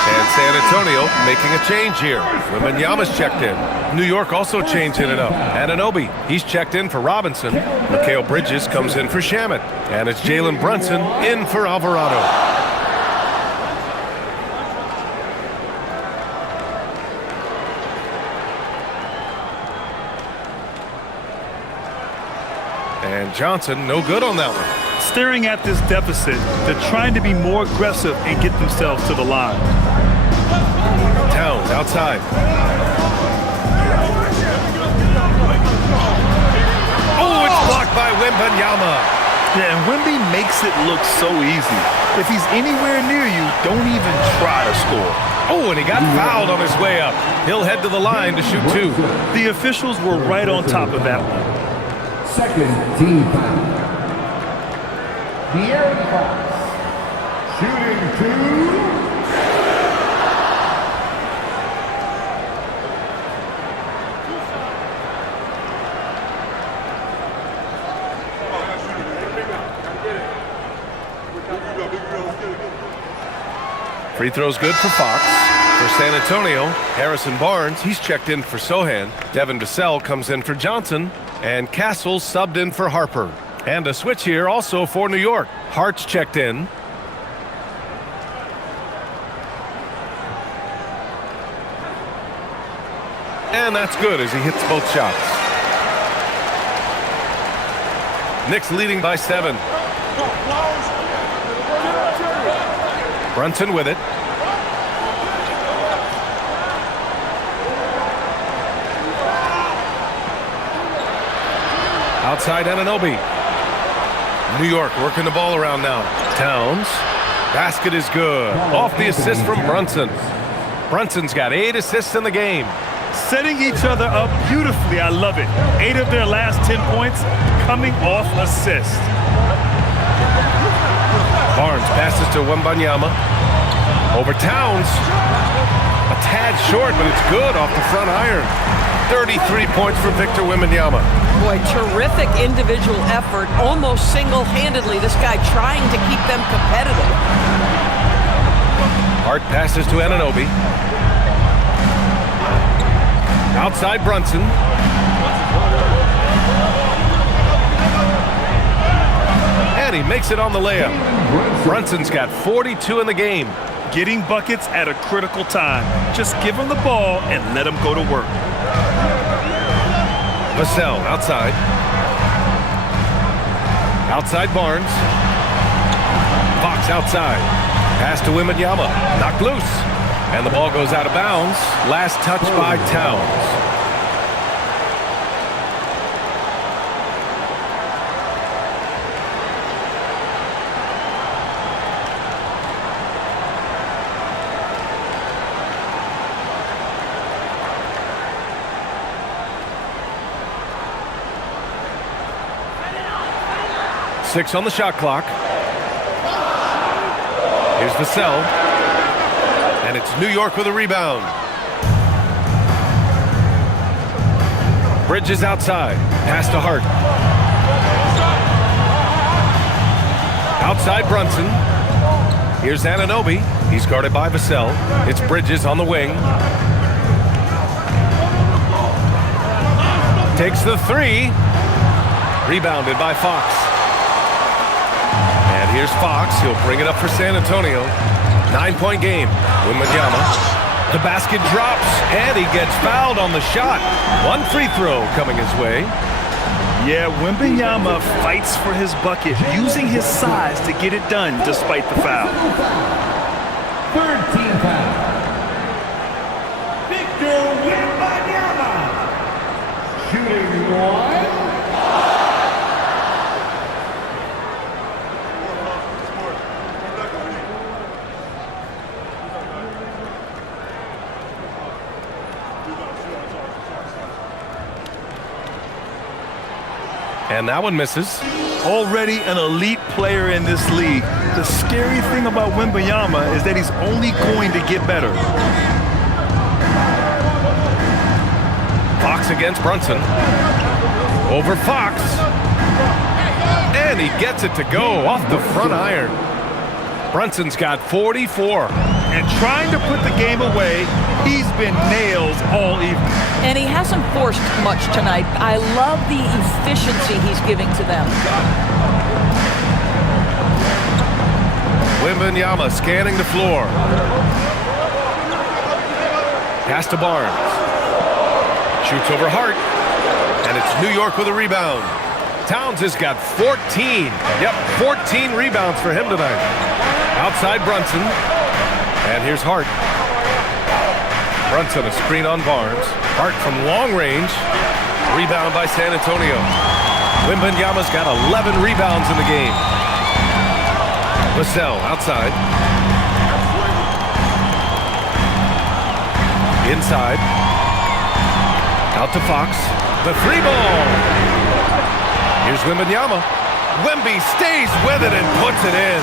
And San Antonio making a change here. Wembanyama's checked in. New York also changing it up. Anunoby, he's checked in for Robinson. Mikal Bridges comes in for Shamet. And it's Jalen Brunson in for Alvarado. And Johnson, no good on that one. Staring at this deficit, they're trying to be more aggressive and get themselves to the line. Towns outside. Oh, it's blocked by Wembanyama. Yeah, and Wemby makes it look so easy. If he's anywhere near you, don't even try to score. Oh, and he got fouled on his way up. He'll head to the line to shoot two. The officials were right on top of that one. Second team foul. De'Aaron Fox. Shooting two. Free throw's good for Fox. For San Antonio, Harrison Barnes, he's checked in for Sohan. Devin Vassell comes in for Johnson. And Castle subbed in for Harper. And a switch here also for New York. Hart's checked in. And that's good as he hits both shots. Knicks leading by 7. Brunson with it. Outside Anunoby. New York working the ball around now. Towns. Basket is good. Off the assist from Brunson. Brunson's got 8 assists in the game. Setting each other up beautifully. I love it. 8 of their last 10 points coming off assist. Barnes passes to Wembanyama. Over Towns. A tad short, but it's good off the front iron. 33 points for Victor Wembanyama. Boy, terrific individual effort, almost single-handedly. This guy trying to keep them competitive. Hart passes to Anunoby. Outside Brunson. And he makes it on the layup. Brunson's got 42 in the game. Getting buckets at a critical time. Just give him the ball and let him go to work. Vassell outside. Outside Barnes. Fox outside. Pass to Wembanyama. Knocked loose. And the ball goes out of bounds. Last touch by Towns. Six on the shot clock. Here's Vassell. And it's New York with a rebound. Bridges outside. Pass to Hart. Outside Brunson. Here's Anunoby. He's guarded by Vassell. It's Bridges on the wing. Takes the three. Rebounded by Fox. And here's Fox. He'll bring it up for San Antonio. 9-point game. Wembanyama. The basket drops, and he gets fouled on the shot. One free throw coming his way. Yeah, Wembanyama fights for his bucket, using his size to get it done despite the foul. Third team foul. Victor Wembanyama. Shooting one. And that one misses. Already an elite player in this league. The scary thing about Wembanyama is that he's only going to get better. Fox against Brunson. Over Fox. And he gets it to go off the front iron. Brunson's got 44. And trying to put the game away, he's been nails all evening. And he hasn't forced much tonight. I love the efficiency he's giving to them. Wembanyama scanning the floor. Pass to Barnes. Shoots over Hart. And it's New York with a rebound. Towns has got 14. Yep, 14 rebounds for him tonight. Outside Brunson. And here's Hart. Brunson, a screen on Barnes. Hart from long range. Rebound by San Antonio. Wembanyama's got 11 rebounds in the game. Vassell outside. Inside. Out to Fox. The three ball. Here's Wembanyama. Wemby stays with it and puts it in.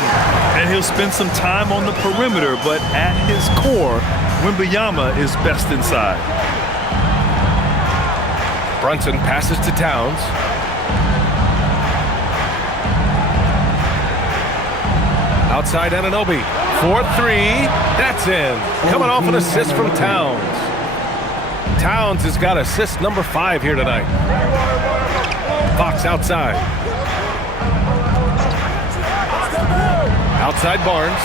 And he'll spend some time on the perimeter, but at his core, Wembanyama is best inside. Brunson passes to Towns. Outside Anunoby. 4-3. That's in. Coming off an assist from Towns. Towns has got assist number 5 here tonight. Fox outside. Outside Barnes.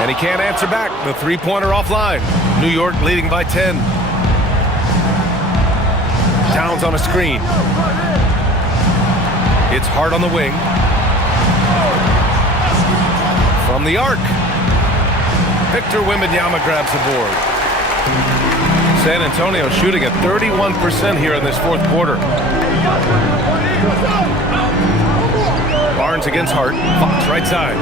And he can't answer back. The three-pointer offline. New York leading by 10. Towns on a screen. It's Hart on the wing. From the arc. Victor Wembanyama grabs the board. San Antonio shooting at 31% here in this fourth quarter. Barnes against Hart. Fox right side.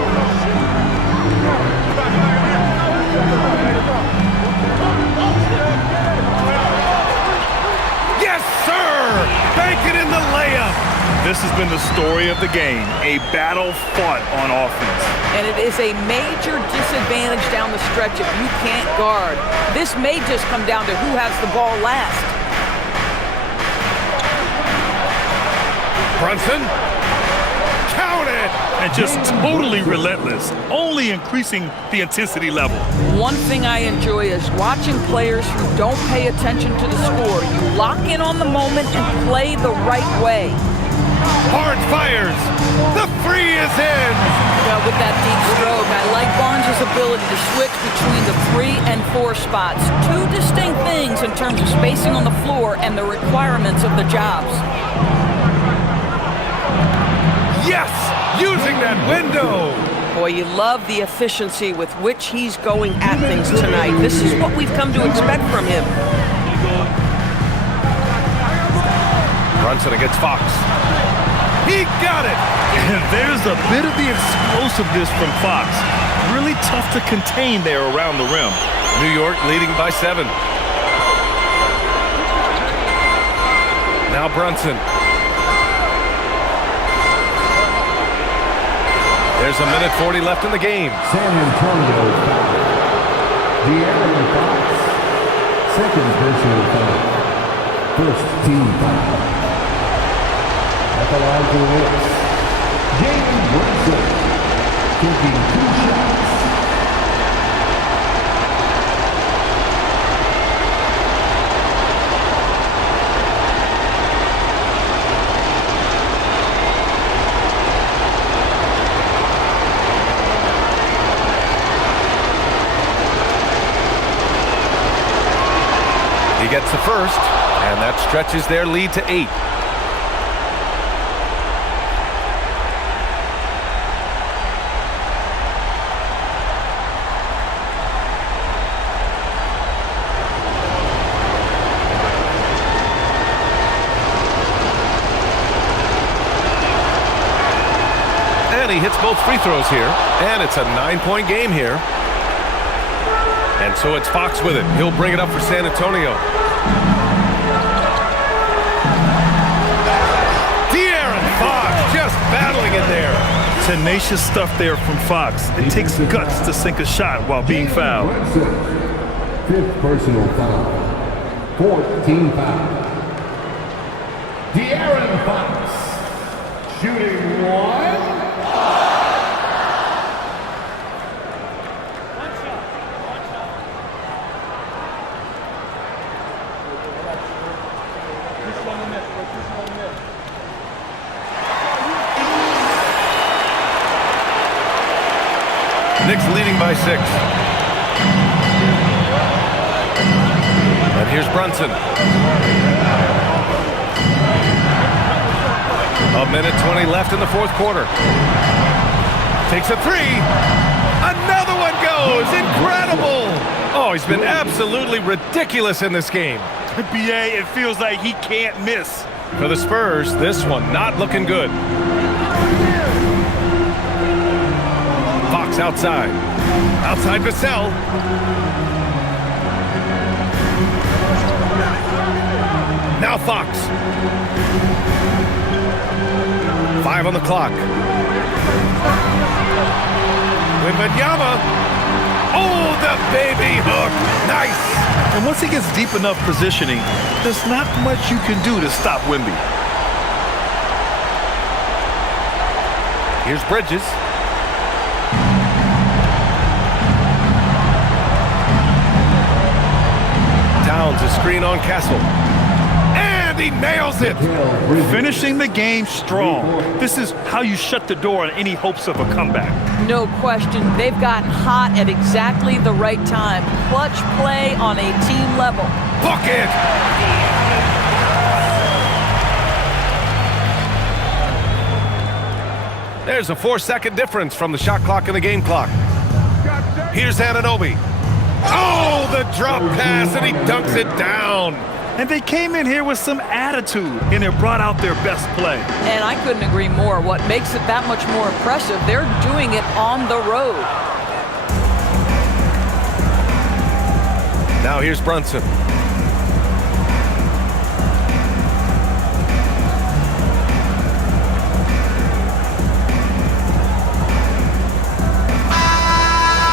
Yes, sir! Bank it in the layup. This has been the story of the game, a battle fought on offense. And it is a major disadvantage down the stretch if you can't guard. This may just come down to who has the ball last. Brunson. Count it! And just totally relentless, only increasing the intensity level. One thing I enjoy is watching players who don't pay attention to the score. You lock in on the moment and play the right way. Barnes fires. The three is in. With that deep stroke, I like Barnes' ability to switch between the 3 and 4 spots. Two distinct things in terms of spacing on the floor and the requirements of the jobs. Yes! Using that window. Boy, you love the efficiency with which he's going at things tonight. This is what we've come to expect from him. Brunson against Fox. He got it! And there's a bit of the explosiveness from Fox. Really tough to contain there around the rim. New York leading by 7. Now Brunson. There's a minute 40 left in the game. San Antonio foul. De'Aaron Fox. Second personal foul. First team foul. At the line for the Knicks, Jalen Brunson taking 2 shots. He gets the first, and that stretches their lead to 8. And he hits both free throws here, and it's a 9-point game here. And so it's Fox with it. He'll bring it up for San Antonio. there. Tenacious stuff there from Fox. It takes guts to sink a shot while being fouled. Fifth personal foul. 4th team foul. De'Aaron Fox. Shooting 1. Knicks leading by 6. And here's Brunson. A minute 20 left in the 4th quarter. Takes a 3. Another one goes. Incredible. Oh, he's been absolutely ridiculous in this game. BA, it feels like he can't miss. For the Spurs, this one not looking good. Fox outside. Outside Vassell. Now Fox. 5 on the clock. Wembanyama. Oh, the baby hook. Nice. And once he gets deep enough positioning, there's not much you can do to stop Wemby. Here's Bridges. Towns a screen on Castle. And he nails it. Finishing the game strong. This is how you shut the door on any hopes of a comeback. No question, they've gotten hot at exactly the right time. Clutch play on a team level. Bucket! There's a 4-second difference from the shot clock and the game clock. Here's Anunoby. Oh, the drop pass, and he dunks it down. And they came in here with some attitude, and it brought out their best play. And I couldn't agree more. What makes it that much more impressive, they're doing it on the road. Now here's Brunson.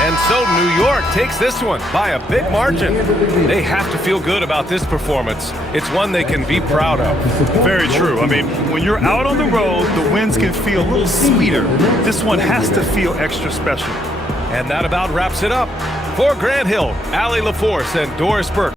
And so New York takes this one by a big margin. They have to feel good about this performance. It's one they can be proud of. Very true. I mean, when you're out on the road, the wins can feel a little sweeter. This one has to feel extra special. And that about wraps it up. For Grant Hill, Allie LaForce, and Doris Burke.